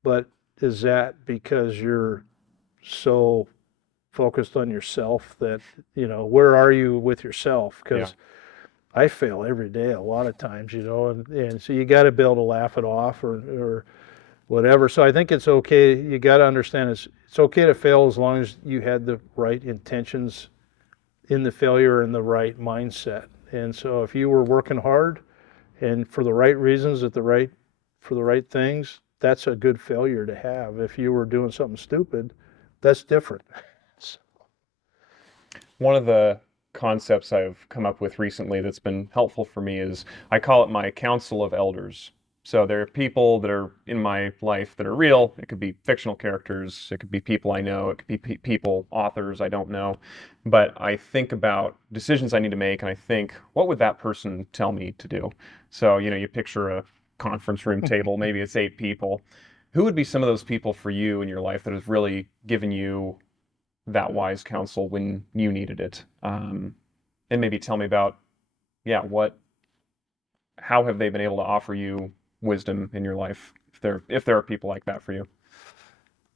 but is that because you're so focused on yourself that, where are you with yourself? Yeah. Because I fail every day a lot of times, and so you got to be able to laugh it off or whatever. So I think it's okay. You got to understand it's okay to fail as long as you had the right intentions in the failure and the right mindset. And so if you were working hard and for the right reasons for the right things, that's a good failure to have. If you were doing something stupid, that's different. One of the concepts I've come up with recently that's been helpful for me is I call it my council of elders. So there are people that are in my life that are real. It could be fictional characters. It could be people I know. It could be people, authors I don't know. But I think about decisions I need to make, and I think, what would that person tell me to do? So, you picture a conference room table, maybe it's 8 people. Who would be some of those people for you in your life that has really given you that wise counsel when you needed it? And maybe tell me about, yeah, how have they been able to offer you wisdom in your life if there are people like that for you?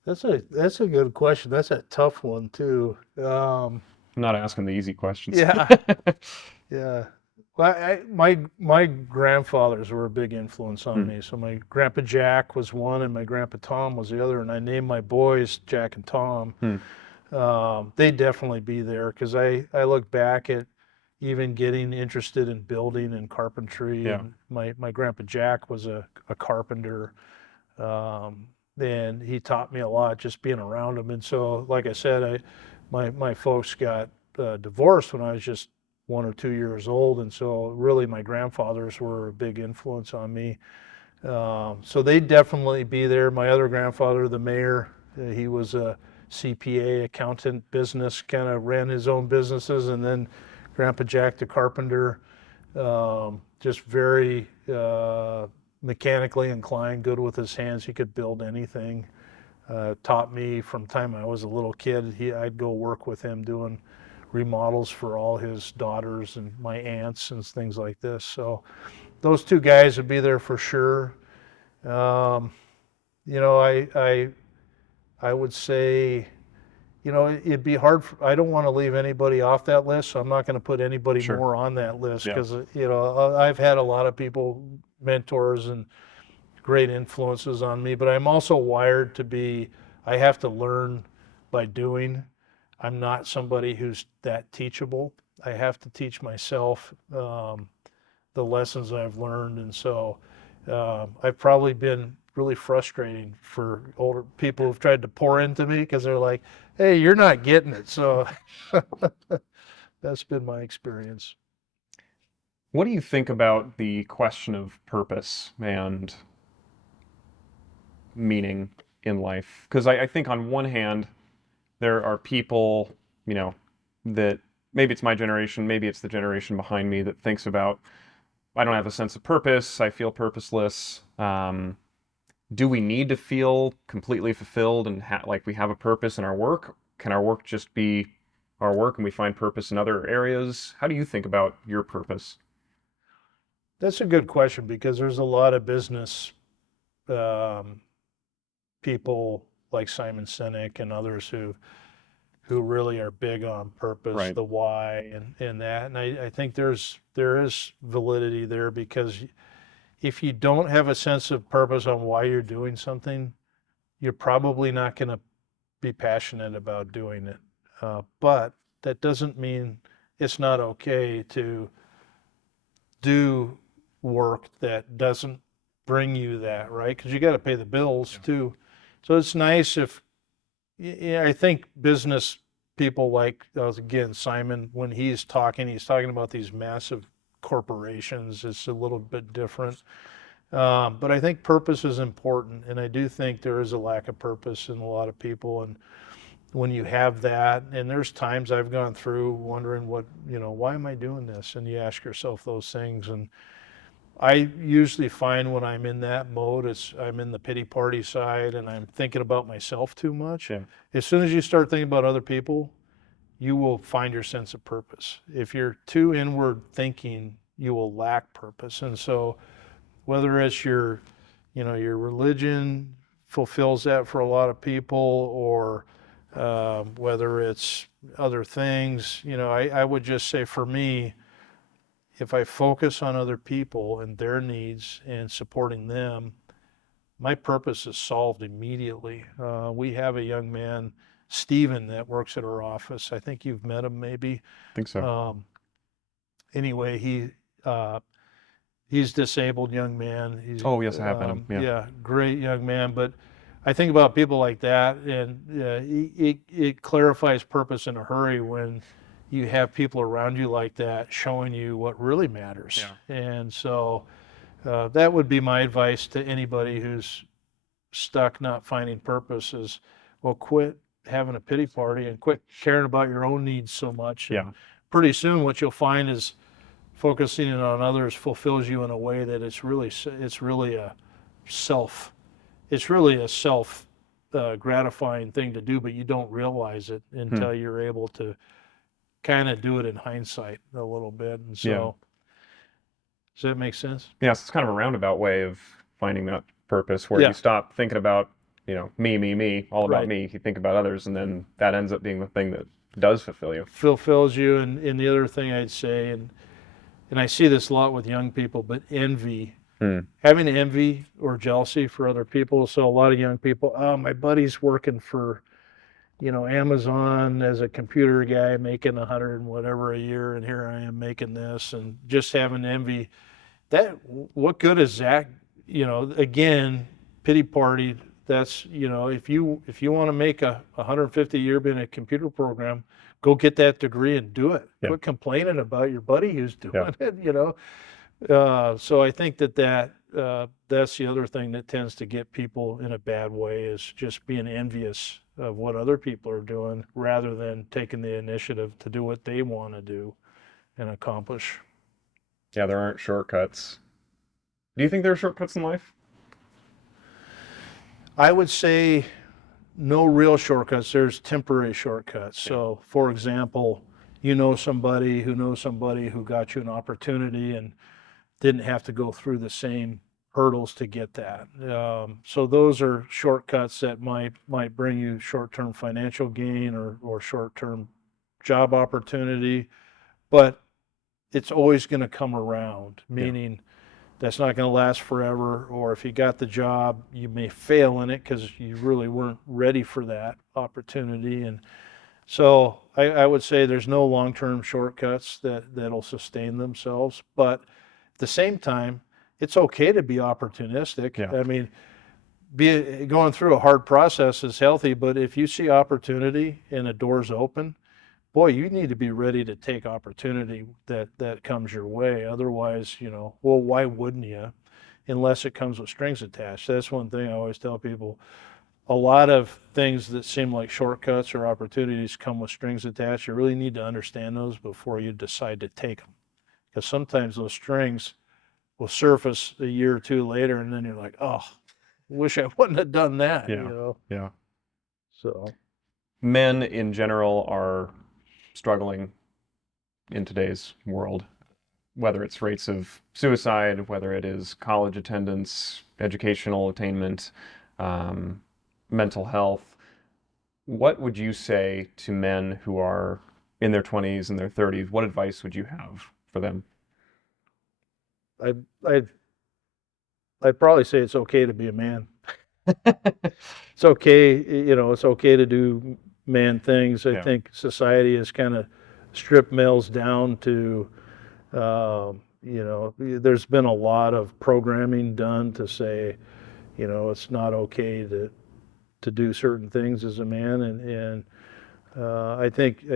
That's a good question. That's a tough one too. I'm not asking the easy questions. Yeah, yeah. Well, my grandfathers were a big influence on Hmm. me. So my grandpa Jack was one, and my grandpa Tom was the other, and I named my boys Jack and Tom. Hmm. They'd definitely be there because I look back at even getting interested in building and carpentry, Yeah. and my grandpa Jack was a carpenter. Um, and he taught me a lot just being around him. And so, like I said, my folks got divorced when I was just 1 or 2 years old, and so really my grandfathers were a big influence on me. So they'd definitely be there. My other grandfather, the mayor, he was a CPA, accountant, business, kind of ran his own businesses, and then Grandpa Jack, the carpenter, just very mechanically inclined, good with his hands. He could build anything. Taught me from the time I was a little kid. I'd go work with him doing remodels for all his daughters and my aunts and things like this. So those two guys would be there for sure. Um, you know, I would say, you know, it'd be hard. I don't want to leave anybody off that list, so I'm not going to put anybody Sure. more on that list Yeah. because, you know, I've had a lot of people, mentors and great influences on me, but I'm also wired to be, I have to learn by doing. I'm not somebody who's that teachable. I have to teach myself the lessons I've learned. And so I've probably been really frustrating for older people who've tried to pour into me because they're like, hey, you're not getting it. So that's been my experience. What do you think about the question of purpose and meaning in life? Because I think on one hand, there are people, you know, that maybe it's my generation, maybe it's the generation behind me that thinks about, I don't have a sense of purpose, I feel purposeless. Do we need to feel completely fulfilled and like we have a purpose in our work? Can our work just be our work and we find purpose in other areas? How do you think about your purpose? That's a good question because there's a lot of business um, people like Simon Sinek and others who really are big on purpose, Right. the why, and that. And I think there is validity there because if you don't have a sense of purpose on why you're doing something, you're probably not going to be passionate about doing it. But that doesn't mean it's not okay to do work that doesn't bring you that, right? Because you got to pay the bills too. So it's nice if, yeah, I think business people like, again, Simon, when he's talking about these massive corporations. It's a little bit different. But I think purpose is important. And I do think there is a lack of purpose in a lot of people. And when you have that, and there's times I've gone through wondering why am I doing this? And you ask yourself those things. And I usually find when I'm in that mode, I'm in the pity party side and I'm thinking about myself too much. Yeah. As soon as you start thinking about other people, you will find your sense of purpose. If you're too inward thinking, you will lack purpose. And so whether it's your religion fulfills that for a lot of people, or whether it's other things, I would just say for me, if I focus on other people and their needs and supporting them, my purpose is solved immediately. We have a young man, Stephen, that works at our office. I think you've met him maybe. I think so. Anyway, he's disabled young man. Oh, yes, I have met him. Yeah. Yeah, great young man. But I think about people like that, and it clarifies purpose in a hurry when you have people around you like that showing you what really matters. Yeah. And so that would be my advice to anybody who's stuck not finding purpose is, well, quit having a pity party and quit caring about your own needs so much. Yeah. And pretty soon what you'll find is focusing on others fulfills you in a way that it's really a self gratifying thing to do, but you don't realize it until you're able to kind of do it in hindsight a little bit. And so, does that make sense? Yes, it's kind of a roundabout way of finding that purpose where Yeah. you stop thinking about, me, all about Right. me. You think about others, and then that ends up being the thing that does fulfill you. Fulfills you. And the other thing I'd say, and I see this a lot with young people, but envy. Having envy or jealousy for other people. So a lot of young people, oh, my buddy's working for, Amazon as a computer guy making 100 and whatever a year, and here I am making this, and just having envy. What good is that? Again, pity party. That's, if you want to make a 150 year being a computer program, go get that degree and do it. Yeah. Quit complaining about your buddy who's doing Yeah. it. So I think that's the other thing that tends to get people in a bad way, is just being envious of what other people are doing rather than taking the initiative to do what they want to do and accomplish. Yeah, there aren't shortcuts. Do you think there are shortcuts in life? I would say no real shortcuts. There's temporary shortcuts. So, for example, somebody who knows somebody who got you an opportunity and didn't have to go through the same hurdles to get that. So those are shortcuts that might bring you short-term financial gain or short-term job opportunity, but it's always going to come around, meaning that's not going to last forever. Or if you got the job, you may fail in it because you really weren't ready for that opportunity. And so I would say there's no long-term shortcuts that'll sustain themselves, but at the same time, it's okay to be opportunistic. Yeah. I mean, going through a hard process is healthy, but if you see opportunity and a door's open, boy, you need to be ready to take opportunity that comes your way. Otherwise, well, why wouldn't you? Unless it comes with strings attached. That's one thing I always tell people. A lot of things that seem like shortcuts or opportunities come with strings attached. You really need to understand those before you decide to take them. Because sometimes those strings will surface a year or two later, and then you're like, oh, wish I wouldn't have done that. Yeah. So Men in general are struggling in today's world, whether it's rates of suicide, whether it is college attendance, educational attainment, mental health. What would you say to men who are in their 20s and their 30s? What advice would you have for them? I'd probably say it's okay to be a man. It's okay, it's okay to do man things. I think society has kind of stripped males down to, there's been a lot of programming done to say, it's not okay to do certain things as a man, and I think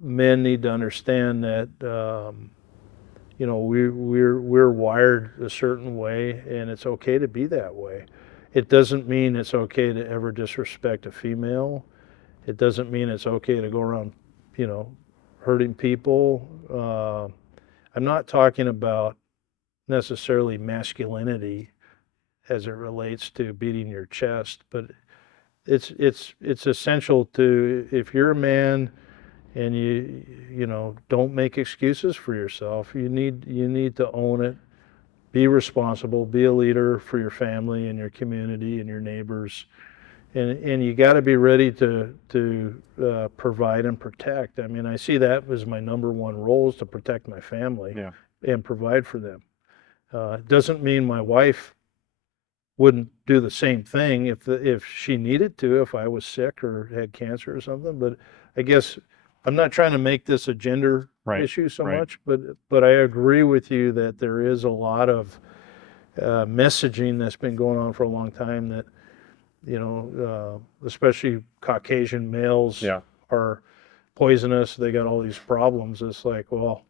men need to understand that we're wired a certain way, and it's okay to be that way. It doesn't mean it's okay to ever disrespect a female. It doesn't mean it's okay to go around, hurting people. I'm not talking about necessarily masculinity as it relates to beating your chest, but it's essential to, if you're a man and you don't make excuses for yourself. You need to own it. Be responsible. Be a leader for your family and your community and your neighbors. And you got to be ready to provide and protect. I mean, I see that as my number one role, is to protect my family and provide for them. It doesn't mean my wife wouldn't do the same thing if she needed to, if I was sick or had cancer or something. But I guess I'm not trying to make this a gender issue so much, but I agree with you that there is a lot of messaging that's been going on for a long time that, especially Caucasian males are poisonous. They got all these problems. It's like, well,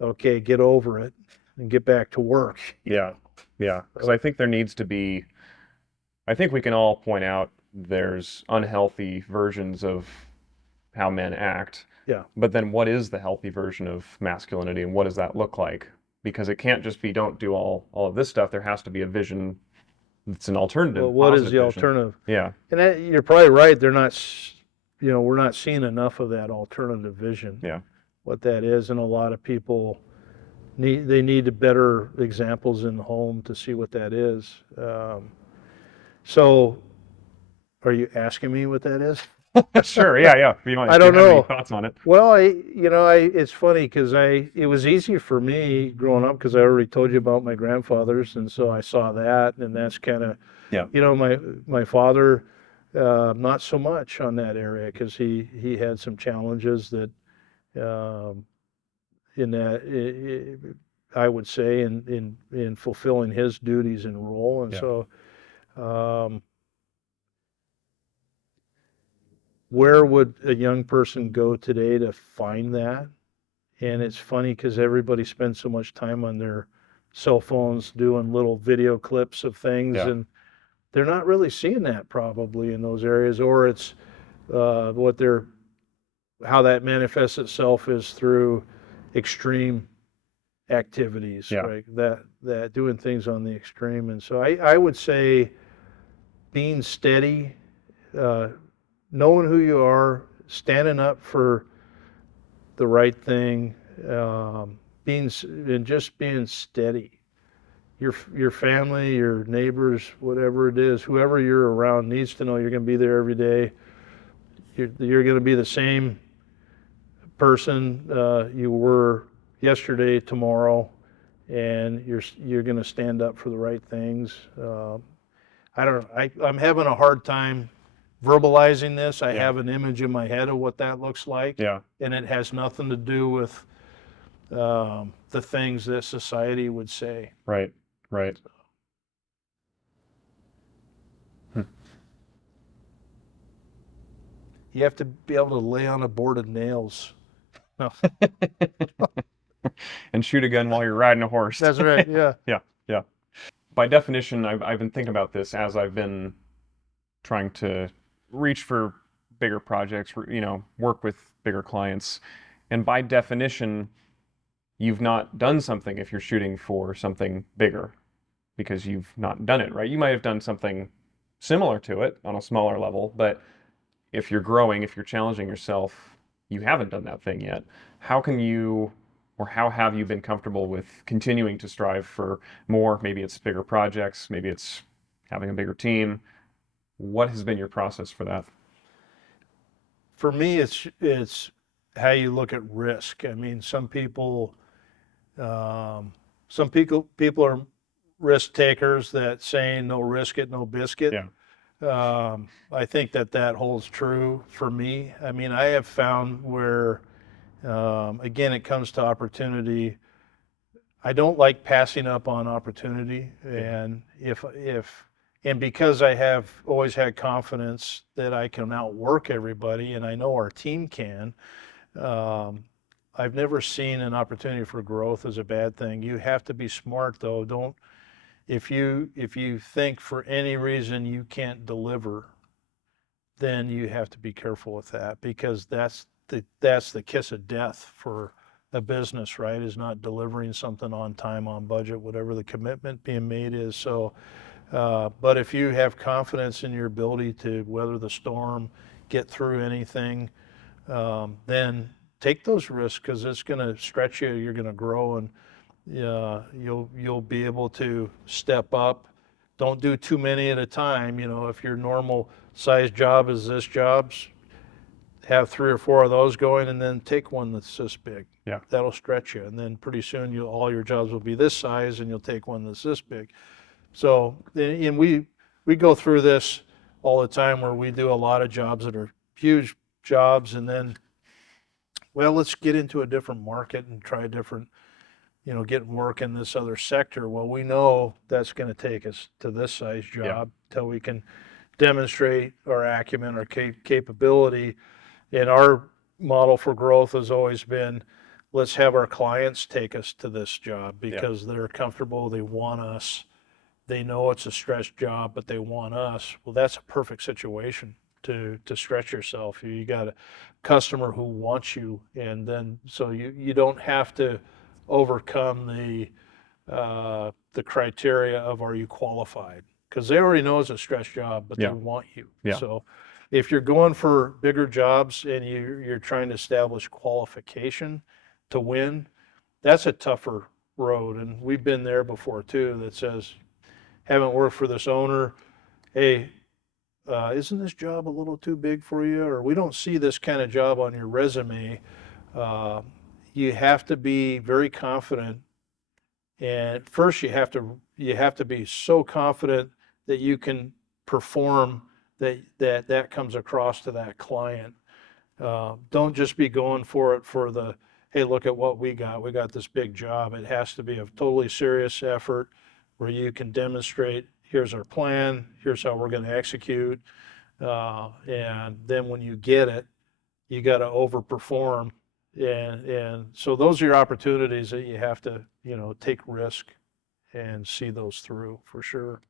okay, get over it and get back to work. Yeah. Because I think there needs to be, I think we can all point out there's unhealthy versions of how men act. Yeah. But then what is the healthy version of masculinity, and what does that look like? Because it can't just be don't do all of this stuff. There has to be a vision that's an alternative. Well, what is the vision. alternative? Yeah. And you're probably right. They're not, we're not seeing enough of that alternative vision. Yeah. What that is, and a lot of people need better examples in the home to see what that is. So, are you asking me what that is? Sure. Yeah. I don't know. Any thoughts on it? Well, it's funny because it was easy for me growing up because I already told you about my grandfathers, and so I saw that, and that's kind of, my father, not so much on that area because he had some challenges that, in that, I would say in fulfilling his duties and role, and so. where would a young person go today to find that? And it's funny because everybody spends so much time on their cell phones doing little video clips of things, Yeah. and they're not really seeing that probably in those areas, or it's what they're how that manifests itself is through extreme activities, Yeah. right? That doing things on the extreme, and so I would say being steady, uh, knowing who you are, standing up for the right thing, and just being steady. Your family, your neighbors, whatever it is, whoever you're around needs to know you're going to be there every day. You're going to be the same person you were yesterday, tomorrow, and you're going to stand up for the right things. I'm having a hard time verbalizing this. I Yeah. have an image in my head of what that looks like, Yeah. and it has nothing to do with the things that society would say. Right. Right. You have to be able to lay on a board of nails. No. And shoot a gun while you're riding a horse. That's right. Yeah. Yeah. Yeah. By definition, I've been thinking about this as I've been trying to reach for bigger projects, work with bigger clients. And by definition, you've not done something if you're shooting for something bigger because you've not done it, right? You might have done something similar to it on a smaller level, but if you're growing, if you're challenging yourself, you haven't done that thing yet. How can you, or how have you been comfortable with continuing to strive for more? Maybe it's bigger projects, maybe it's having a bigger team. What has been your process for that? For me, it's how you look at risk. I mean, some people are risk takers that saying no risk it, no biscuit. Yeah. I think that holds true for me. I mean, I have found where, again, it comes to opportunity. I don't like passing up on opportunity, and and because I have always had confidence that I can outwork everybody, and I know our team can. Um, I've never seen an opportunity for growth as a bad thing. You have to be smart, though. Don't if you think for any reason you can't deliver, then you have to be careful with that, because that's the kiss of death for a business, right? Is not delivering something on time, on budget, whatever the commitment being made is. So, but if you have confidence in your ability to weather the storm, get through anything, then take those risks, because it's going to stretch you. You're going to grow, and you'll be able to step up. Don't do too many at a time. If your normal size job is this job's, have 3 or 4 of those going, and then take one that's this big. Yeah. That'll stretch you, and then pretty soon all your jobs will be this size, and you'll take one that's this big. So, and we go through this all the time, where we do a lot of jobs that are huge jobs, and then, well, let's get into a different market and try different, get work in this other sector. Well, we know that's going to take us to this size job till we can demonstrate our acumen, our capability. And our model for growth has always been, let's have our clients take us to this job, because they're comfortable, they want us, they know it's a stretch job, but they want us. Well, that's a perfect situation to stretch yourself. You got a customer who wants you, and then so you don't have to overcome the criteria of, are you qualified? Because they already know it's a stretch job, but they want you. Yeah. So if you're going for bigger jobs and you're trying to establish qualification to win, that's a tougher road. And we've been there before too, that says, haven't worked for this owner, hey, isn't this job a little too big for you? Or we don't see this kind of job on your resume. You have to be very confident. And first you have to be so confident that you can perform, that comes across to that client. Don't just be going for it for the, hey, look at what we got this big job. It has to be a totally serious effort where you can demonstrate, here's our plan, here's how we're going to execute. And then when you get it, you got to overperform. And so those are your opportunities that you have to, take risk and see those through for sure.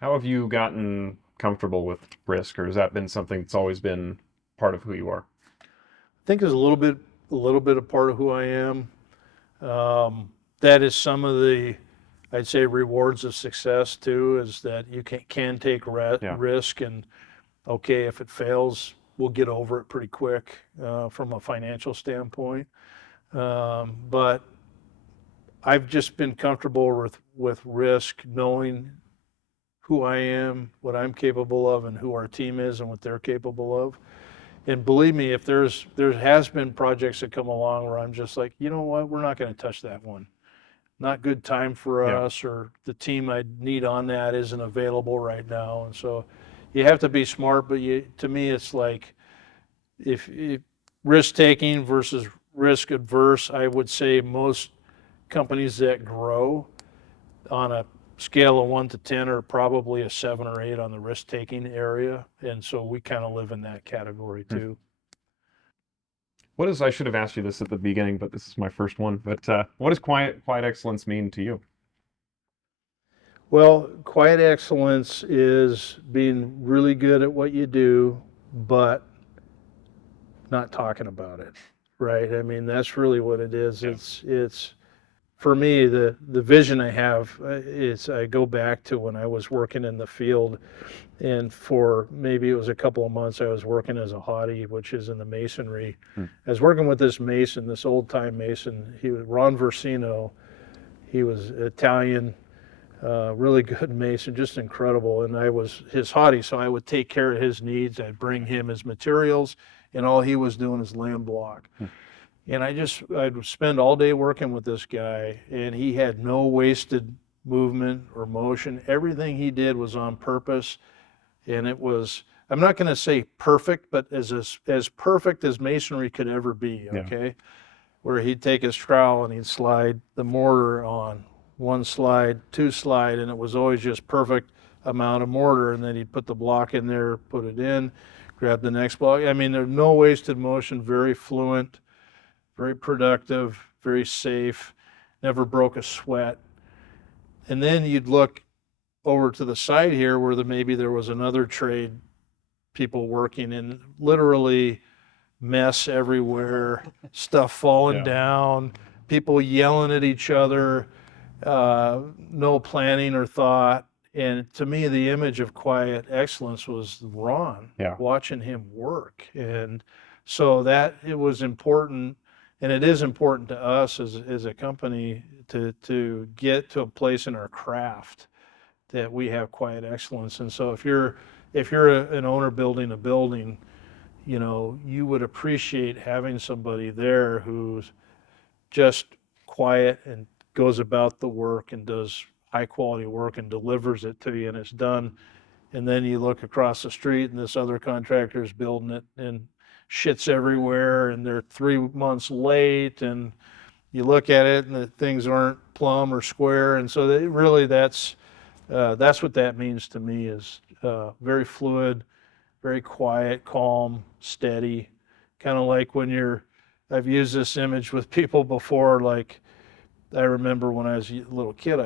How have you gotten comfortable with risk, or has that been something that's always been part of who you are? I think is a little bit a part of who I am. That is some of the, I'd say, rewards of success too, is that you can take Yeah. risk, and okay, if it fails, we'll get over it pretty quick from a financial standpoint. But I've just been comfortable with risk, knowing who I am, what I'm capable of, and who our team is and what they're capable of. And believe me, if there has been projects that come along where I'm just like, you know what, we're not going to touch that one. Not good time for Yeah. us, or the team I need on that isn't available right now. And so you have to be smart, but to me, it's like if risk taking versus risk adverse, I would say most companies that grow on a scale of 1 to 10 are probably a 7 or 8 on the risk taking area. And so we kind of live in that category Hmm. too. I should have asked you this at the beginning, but this is my first one. But what does quiet excellence mean to you? Well, quiet excellence is being really good at what you do, but not talking about it, right? I mean, that's really what it is. Yeah. It's for me, the vision I have is, I go back to when I was working in the field, and for maybe it was a couple of months I was working as a hottie, which is in the masonry. Hmm. I was working with this mason, this old time mason. He was Ron Versino. He was Italian, really good mason, just incredible. And I was his hottie, so I would take care of his needs. I'd bring him his materials, and all he was doing is laying block. Hmm. And I'd spend all day working with this guy, and he had no wasted movement or motion. Everything he did was on purpose, and it was, I'm not going to say perfect, but as perfect as masonry could ever be. Yeah. Okay, where he'd take his trowel and he'd slide the mortar on one slide, two slide, and it was always just perfect amount of mortar. And then he'd put the block in there, put it in, grab the next block. I mean, there's no wasted motion, very fluent, very productive, very safe, never broke a sweat. And then you'd look over to the side here where maybe there was another trade people working, and literally mess everywhere, stuff falling Yeah. down, people yelling at each other, no planning or thought. And to me, the image of quiet excellence was Ron, Yeah. watching him work. And so that it was important, and it is important to us as a company to get to a place in our craft that we have quiet excellence. And so if you're an owner building a building, you would appreciate having somebody there who's just quiet and goes about the work and does high quality work and delivers it to you, and it's done. And then you look across the street and this other contractor is building it, and shit's everywhere, and they're 3 months late, and you look at it and the things aren't plumb or square. And so that's what that means to me, is very fluid, very quiet, calm, steady. Kind of like I've used this image with people before. Like, I remember when I was a little kid,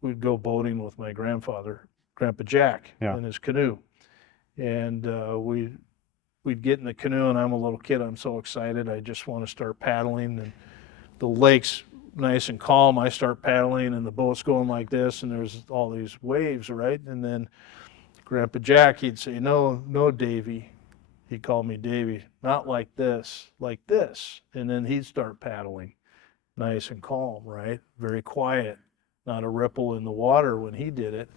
we'd go boating with my Grandpa Jack, Yeah. in his canoe. And we'd get in the canoe, and I'm a little kid. I'm so excited. I just want to start paddling. And the lake's nice and calm. I start paddling, and the boat's going like this, and there's all these waves, right? And then Grandpa Jack, he'd say, "No, no, Davy." He'd call me Davy. "Not like this, like this." And then he'd start paddling, nice and calm, right? Very quiet, not a ripple in the water when he did it.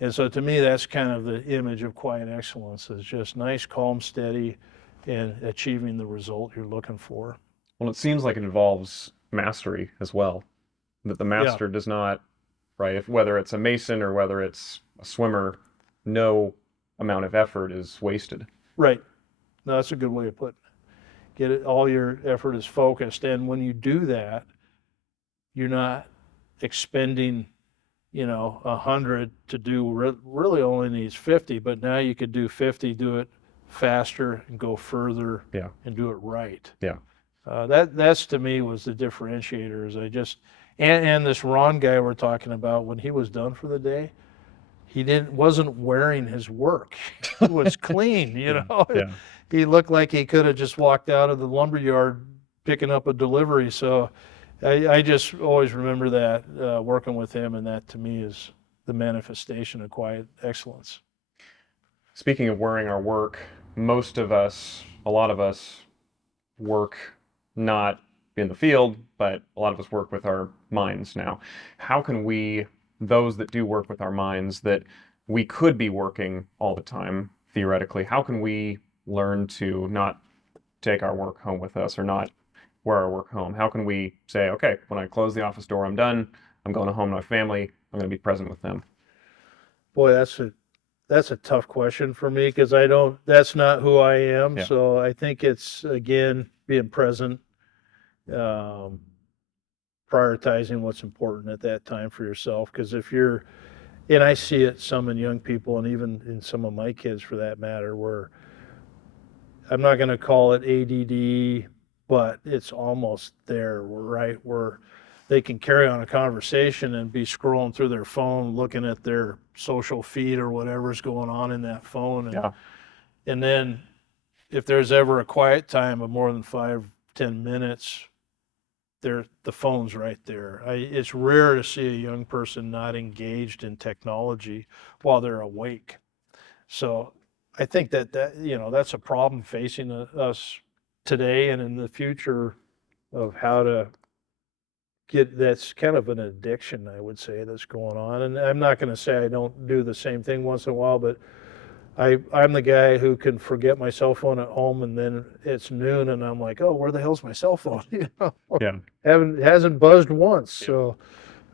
And so to me, that's kind of the image of quiet excellence, is just nice, calm, steady, and achieving the result you're looking for. Well, it seems like it involves mastery as well. That the Yeah, master does not, right? Whether it's a mason or whether it's a swimmer, no amount of effort is wasted. right. No, that's a good way of putting it. Get it, all your effort is focused. And when you do that, you're not expending 100 to do really only needs 50, but now you could do 50, do it faster and go further Yeah. and do it right. Yeah. That's to me was the differentiator. Is I just and this Ron guy we're talking about, when he was done for the day, he wasn't wearing his work. He was clean, Yeah. Yeah. He looked like he could have just walked out of the lumberyard picking up a delivery. So I just always remember that working with him, and that to me is the manifestation of quiet excellence. Speaking of wearing our work, most of us, a lot of us, work not in the field, but a lot of us work with our minds now. How can we, those that do work with our minds, that we could be working all the time, theoretically, how can we learn to not take our work home with us or not wear our work home? How can we say, okay, when I close the office door, I'm done. I'm going home to my family. I'm going to be present with them. Boy, that's a tough question for me because that's not who I am. Yeah. So I think it's, again, being present, um, prioritizing what's important at that time for yourself. Because and I see it some in young people and even in some of my kids for that matter, where I'm not going to call it ADD, but it's almost there, right? Where they can carry on a conversation and be scrolling through their phone, looking at their social feed or whatever's going on in that phone. Yeah. And then if there's ever a quiet time of more than 5-10 minutes, the phone's right there. It's rare to see a young person not engaged in technology while they're awake. So I think that's a problem facing us today and in the future, of how to that's kind of an addiction, I would say, that's going on. And I'm not going to say I don't do the same thing once in a while, but I'm the guy who can forget my cell phone at home, and then it's noon and I'm like, oh, where the hell's my cell phone? Yeah. Hasn't buzzed once. Yeah. So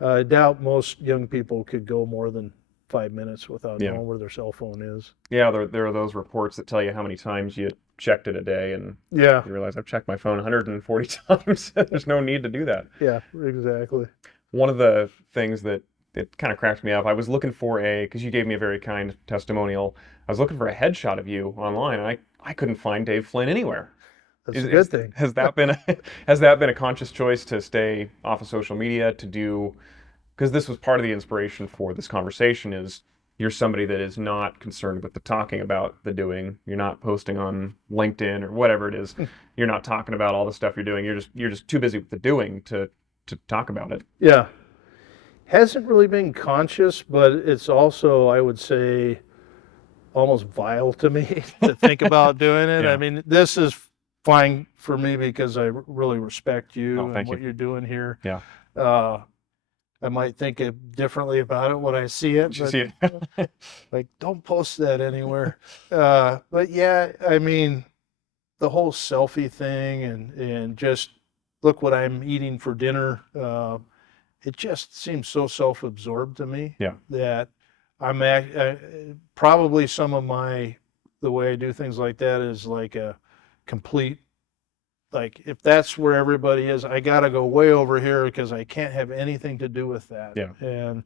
I doubt most young people could go more than 5 minutes without knowing where their cell phone is. Yeah, there are those reports that tell you how many times you checked it a day, and you realize I've checked my phone 140 times. There's no need to do that. Yeah, exactly. One of the things that it kind of cracked me up, I was looking for because you gave me a very kind testimonial. I was looking for a headshot of you online, and I couldn't find Dave Flynn anywhere. That's a good thing. Has that been has that been a conscious choice to stay off of social media, to do, because this was part of the inspiration for this conversation, is you're somebody that is not concerned with the talking about the doing. You're not posting on LinkedIn or whatever it is. You're not talking about all the stuff you're doing. You're just too busy with the doing to talk about it. Yeah. Hasn't really been conscious, but it's also, I would say, almost vile to me to think about doing it. Yeah. I mean, this is fine for me because I really respect you and what you. you're doing here. Yeah. I might think differently about it when I see it. But see it? Like, don't post that anywhere. But yeah, I mean, the whole selfie thing and just look what I'm eating for dinner. It just seems so self-absorbed to me. Yeah. That probably some of the way I do things like that is like a complete, like, if that's where everybody is, I got to go way over here because I can't have anything to do with that. Yeah. And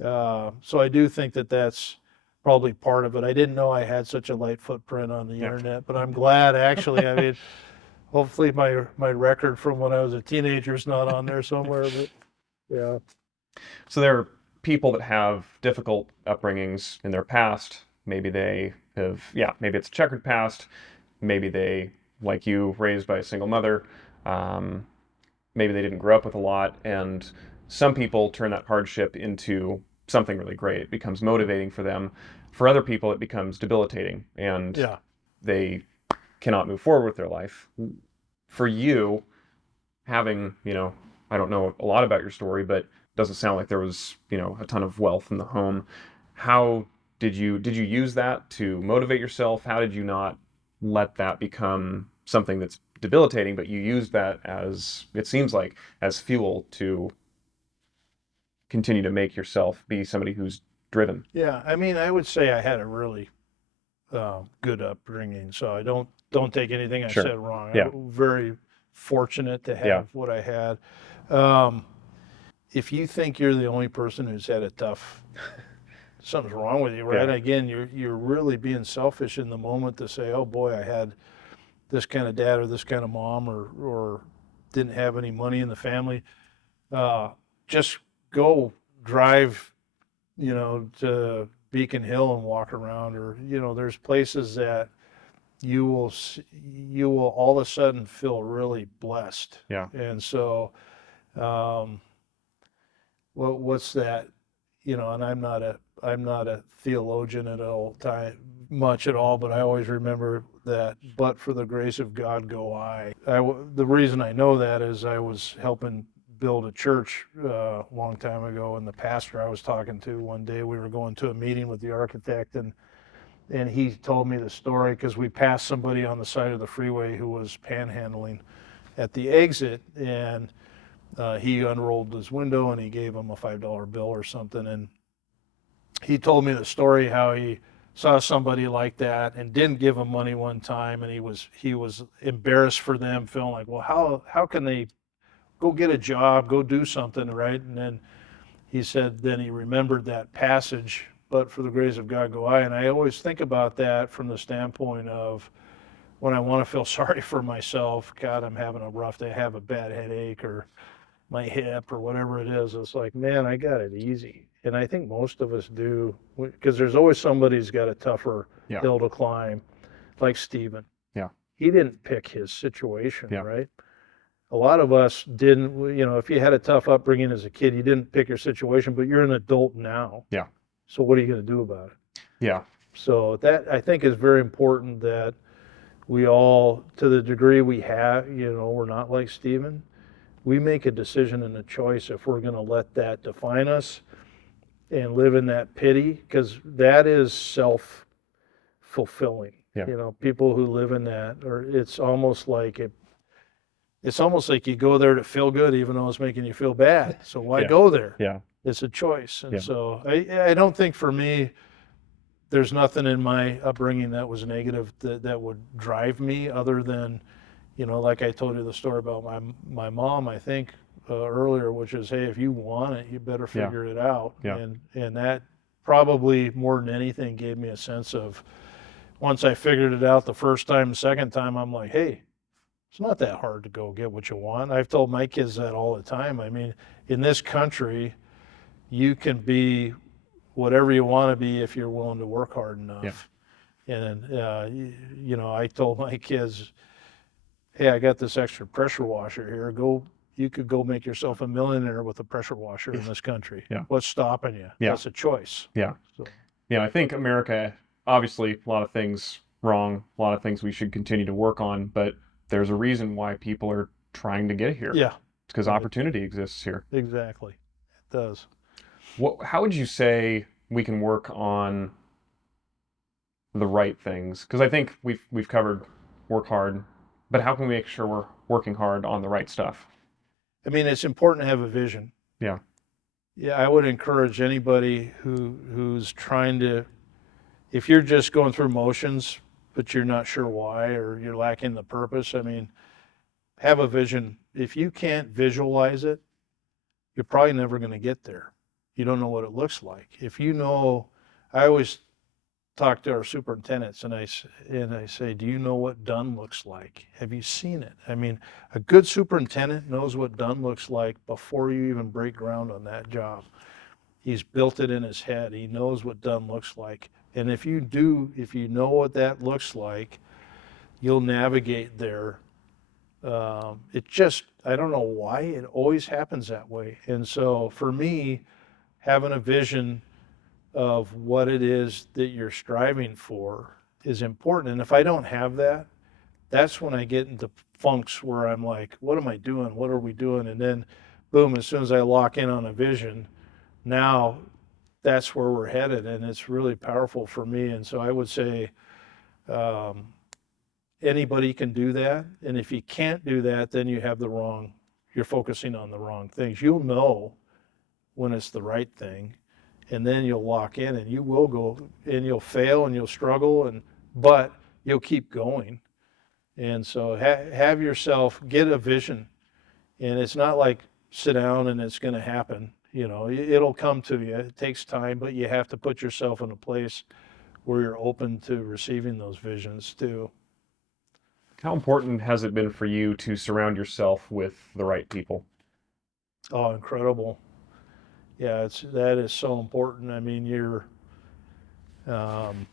so I do think that that's probably part of it. I didn't know I had such a light footprint on the internet, but I'm glad, actually. I mean, hopefully my record from when I was a teenager is not on there somewhere, but yeah. So there are people that have difficult upbringings in their past. Maybe they have, maybe it's a checkered past. Maybe they, like you, raised by a single mother. Maybe they didn't grow up with a lot. And some people turn that hardship into something really great. It becomes motivating for them. For other people, it becomes debilitating, and they cannot move forward with their life. For you, having, I don't know a lot about your story, but it doesn't sound like there was, a ton of wealth in the home. How did you use that to motivate yourself? How did you not let that become something that's debilitating, but you used that, as it seems like, as fuel to continue to make yourself be somebody who's driven? Yeah, I mean, I would say I had a really good upbringing, so I don't take anything I said wrong. Yeah. I'm very fortunate to have what I had. if you think you're the only person who's had it tough, something's wrong with you, right? Yeah. Again, you're really being selfish in the moment to say, oh boy, I had this kind of dad or this kind of mom, or didn't have any money in the family. Just go drive, to Beacon Hill and walk around, or there's places that you will all of a sudden feel really blessed. Yeah. And so, um, what's that? And I'm not a theologian at all time much at all, but I always remember that. But for the grace of God, go I. The reason I know that is I was helping build a church a long time ago, and the pastor I was talking to one day, we were going to a meeting with the architect, and he told me the story because we passed somebody on the side of the freeway who was panhandling at the exit, and he unrolled his window and he gave him a $5 bill or something. And he told me the story how he saw somebody like that and didn't give him money one time, and he was embarrassed for them, feeling like, well, how can they go get a job, go do something, right? And then he said, then he remembered that passage, but for the grace of God go I. And I always think about that from the standpoint of when I want to feel sorry for myself, God, I'm having a rough day, I have a bad headache or my hip or whatever it is. It's like, man, I got it easy. And I think most of us do, because there's always somebody who's got a tougher Yeah. hill to climb, like Stephen. Yeah. He didn't pick his situation, Yeah. right? A lot of us didn't, if you had a tough upbringing as a kid, you didn't pick your situation, but you're an adult now. Yeah. So what are you going to do about it? Yeah. So that, I think, is very important that we all, to the degree we have, we're not like Stephen. We make a decision and a choice if we're going to let that define us and live in that pity, because that is self-fulfilling. Yeah. People who live in that, or it's almost like you go there to feel good, even though it's making you feel bad. So why Yeah. go there? Yeah. It's a choice. And Yeah. so I don't think for me, there's nothing in my upbringing that was negative that would drive me other than, like I told you the story about my mom, I think, earlier, which is, hey, if you want it, you better Yeah. figure it out. Yeah. And that probably more than anything gave me a sense of, once I figured it out the first time, the second time, I'm like, hey, it's not that hard to go get what you want. I've told my kids that all the time. I mean, in this country, you can be whatever you want to be if you're willing to work hard enough. Yeah. And I told my kids, hey, I got this extra pressure washer here. You could go make yourself a millionaire with a pressure washer in this country. Yeah. What's stopping you? Yeah. That's a choice. Yeah. So, Yeah. I think America, obviously, a lot of things wrong, a lot of things we should continue to work on, but there's a reason why people are trying to get here. yeah, It's because opportunity exists here. exactly. It does. How would you say we can work on the right things? Because I think we've covered work hard, but how can we make sure we're working hard on the right stuff? I mean, it's important to have a vision. Yeah. Yeah, I would encourage anybody who's trying to, if you're just going through motions, but you're not sure why, or you're lacking the purpose, I mean, have a vision. If you can't visualize it, you're probably never going to get there. You don't know what it looks like. I always talk to our superintendents and I say, do you know what done looks like? Have you seen it? I mean, a good superintendent knows what done looks like before you even break ground on that job. He's built it in his head. He knows what done looks like. And if you know what that looks like, you'll navigate there. I don't know why it always happens that way. And so for me, having a vision of what it is that you're striving for is important. And if I don't have that, that's when I get into funks where I'm like, what am I doing? What are we doing? And then boom, as soon as I lock in on a vision, now that's where we're headed. And it's really powerful for me. And so I would say, anybody can do that. And if you can't do that, then you're focusing on the wrong things. You'll know when it's the right thing, and then you'll lock in and you will go and you'll fail and you'll struggle, but you'll keep going. And so have yourself get a vision. And it's not like sit down and it's going to happen. It'll come to you. It takes time, but you have to put yourself in a place where you're open to receiving those visions too. How important has it been for you to surround yourself with the right people? Oh, incredible. Yeah, that is so important. I mean, um,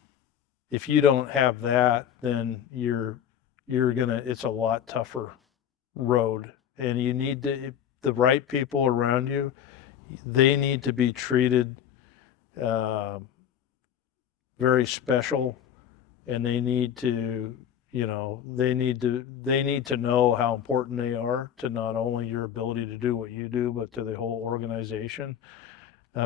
if you don't have that, then it's a lot tougher road. And you need the right people around you. They need to be treated uh, very special, and they need to, they need to know how important they are to not only your ability to do what you do, but to the whole organization,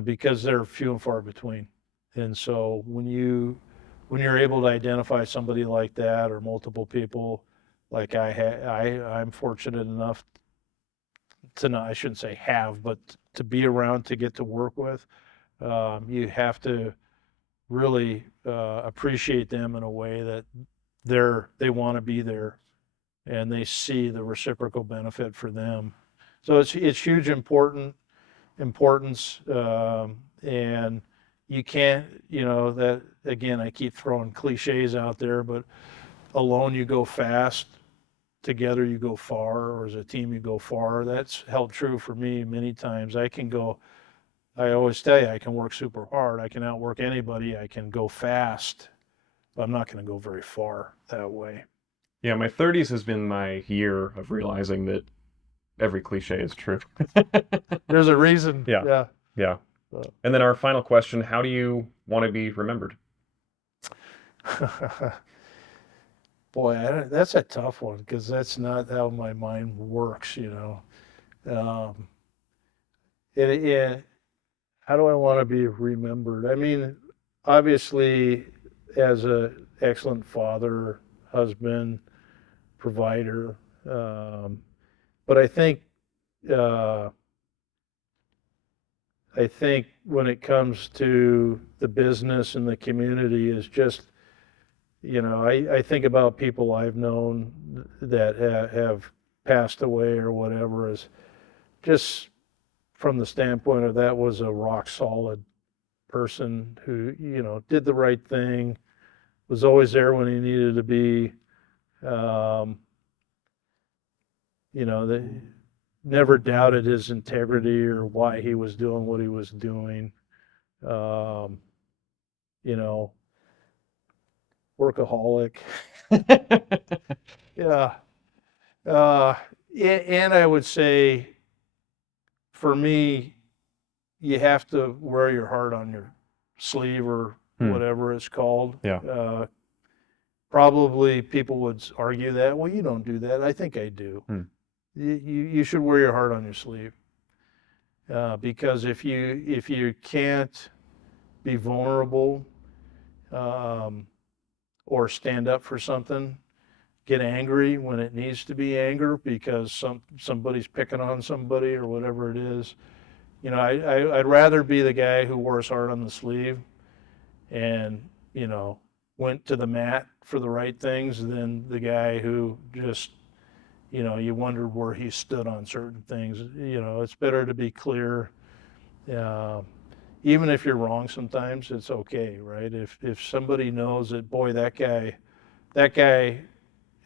because they're few and far between. And so when you're able to identify somebody like that, or multiple people, like I'm fortunate enough to not, I shouldn't say have, but to be around, to get to work with, you have to really appreciate them in a way that they want to be there, and they see the reciprocal benefit for them. So it's huge importance, and you can't, that again, I keep throwing cliches out there, but alone you go fast, together you go far, or as a team you go far. That's held true for me many times. I always tell you, I can work super hard, I can outwork anybody, I can go fast, but I'm not going to go very far that way. Yeah, my 30s has been my year of realizing that every cliche is true. There's a reason. Yeah. Yeah. And then our final question, how do you want to be remembered? Boy, that's a tough one, because that's not how my mind works. Um, how do I want to be remembered? I mean, obviously, as an excellent father, husband, provider, but uh, I think when it comes to the business and the community, is just, I think about people I've known that have passed away or whatever, as just from the standpoint of, that was a rock solid person who, did the right thing, was always there when he needed to be, um, that never doubted his integrity or why he was doing what he was doing. Um, you know, Workaholic. Yeah. Uh, and I would say, for me, you have to wear your heart on your sleeve, or whatever it's called. Yeah. Probably people would argue that, well, you don't do that. I think I do. You should wear your heart on your sleeve, because if you can't be vulnerable, or stand up for something, get angry when it needs to be anger because somebody's picking on somebody or whatever it is. I'd rather be the guy who wore his heart on the sleeve and, went to the mat for the right things, than the guy who just, you wondered where he stood on certain things. It's better to be clear. Even if you're wrong sometimes, it's okay, right? If somebody knows that, boy, that guy,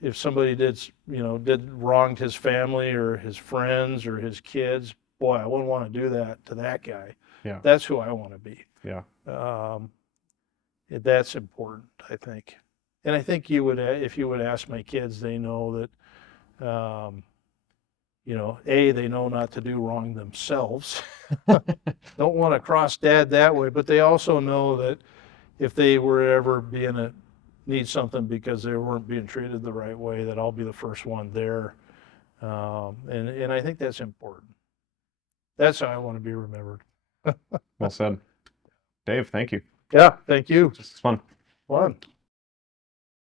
if somebody did wronged his family or his friends or his kids, boy, I wouldn't want to do that to that guy. Yeah. That's who I want to be. Yeah. That's important, I think. And I think if you would ask my kids, they know that, they know not to do wrong themselves. Don't want to cross dad that way, but they also know that if they were ever need something because they weren't being treated the right way, that I'll be the first one there. And I think that's important. That's how I want to be remembered. Well said. Dave, thank you. Yeah, thank you. This is fun. Fun.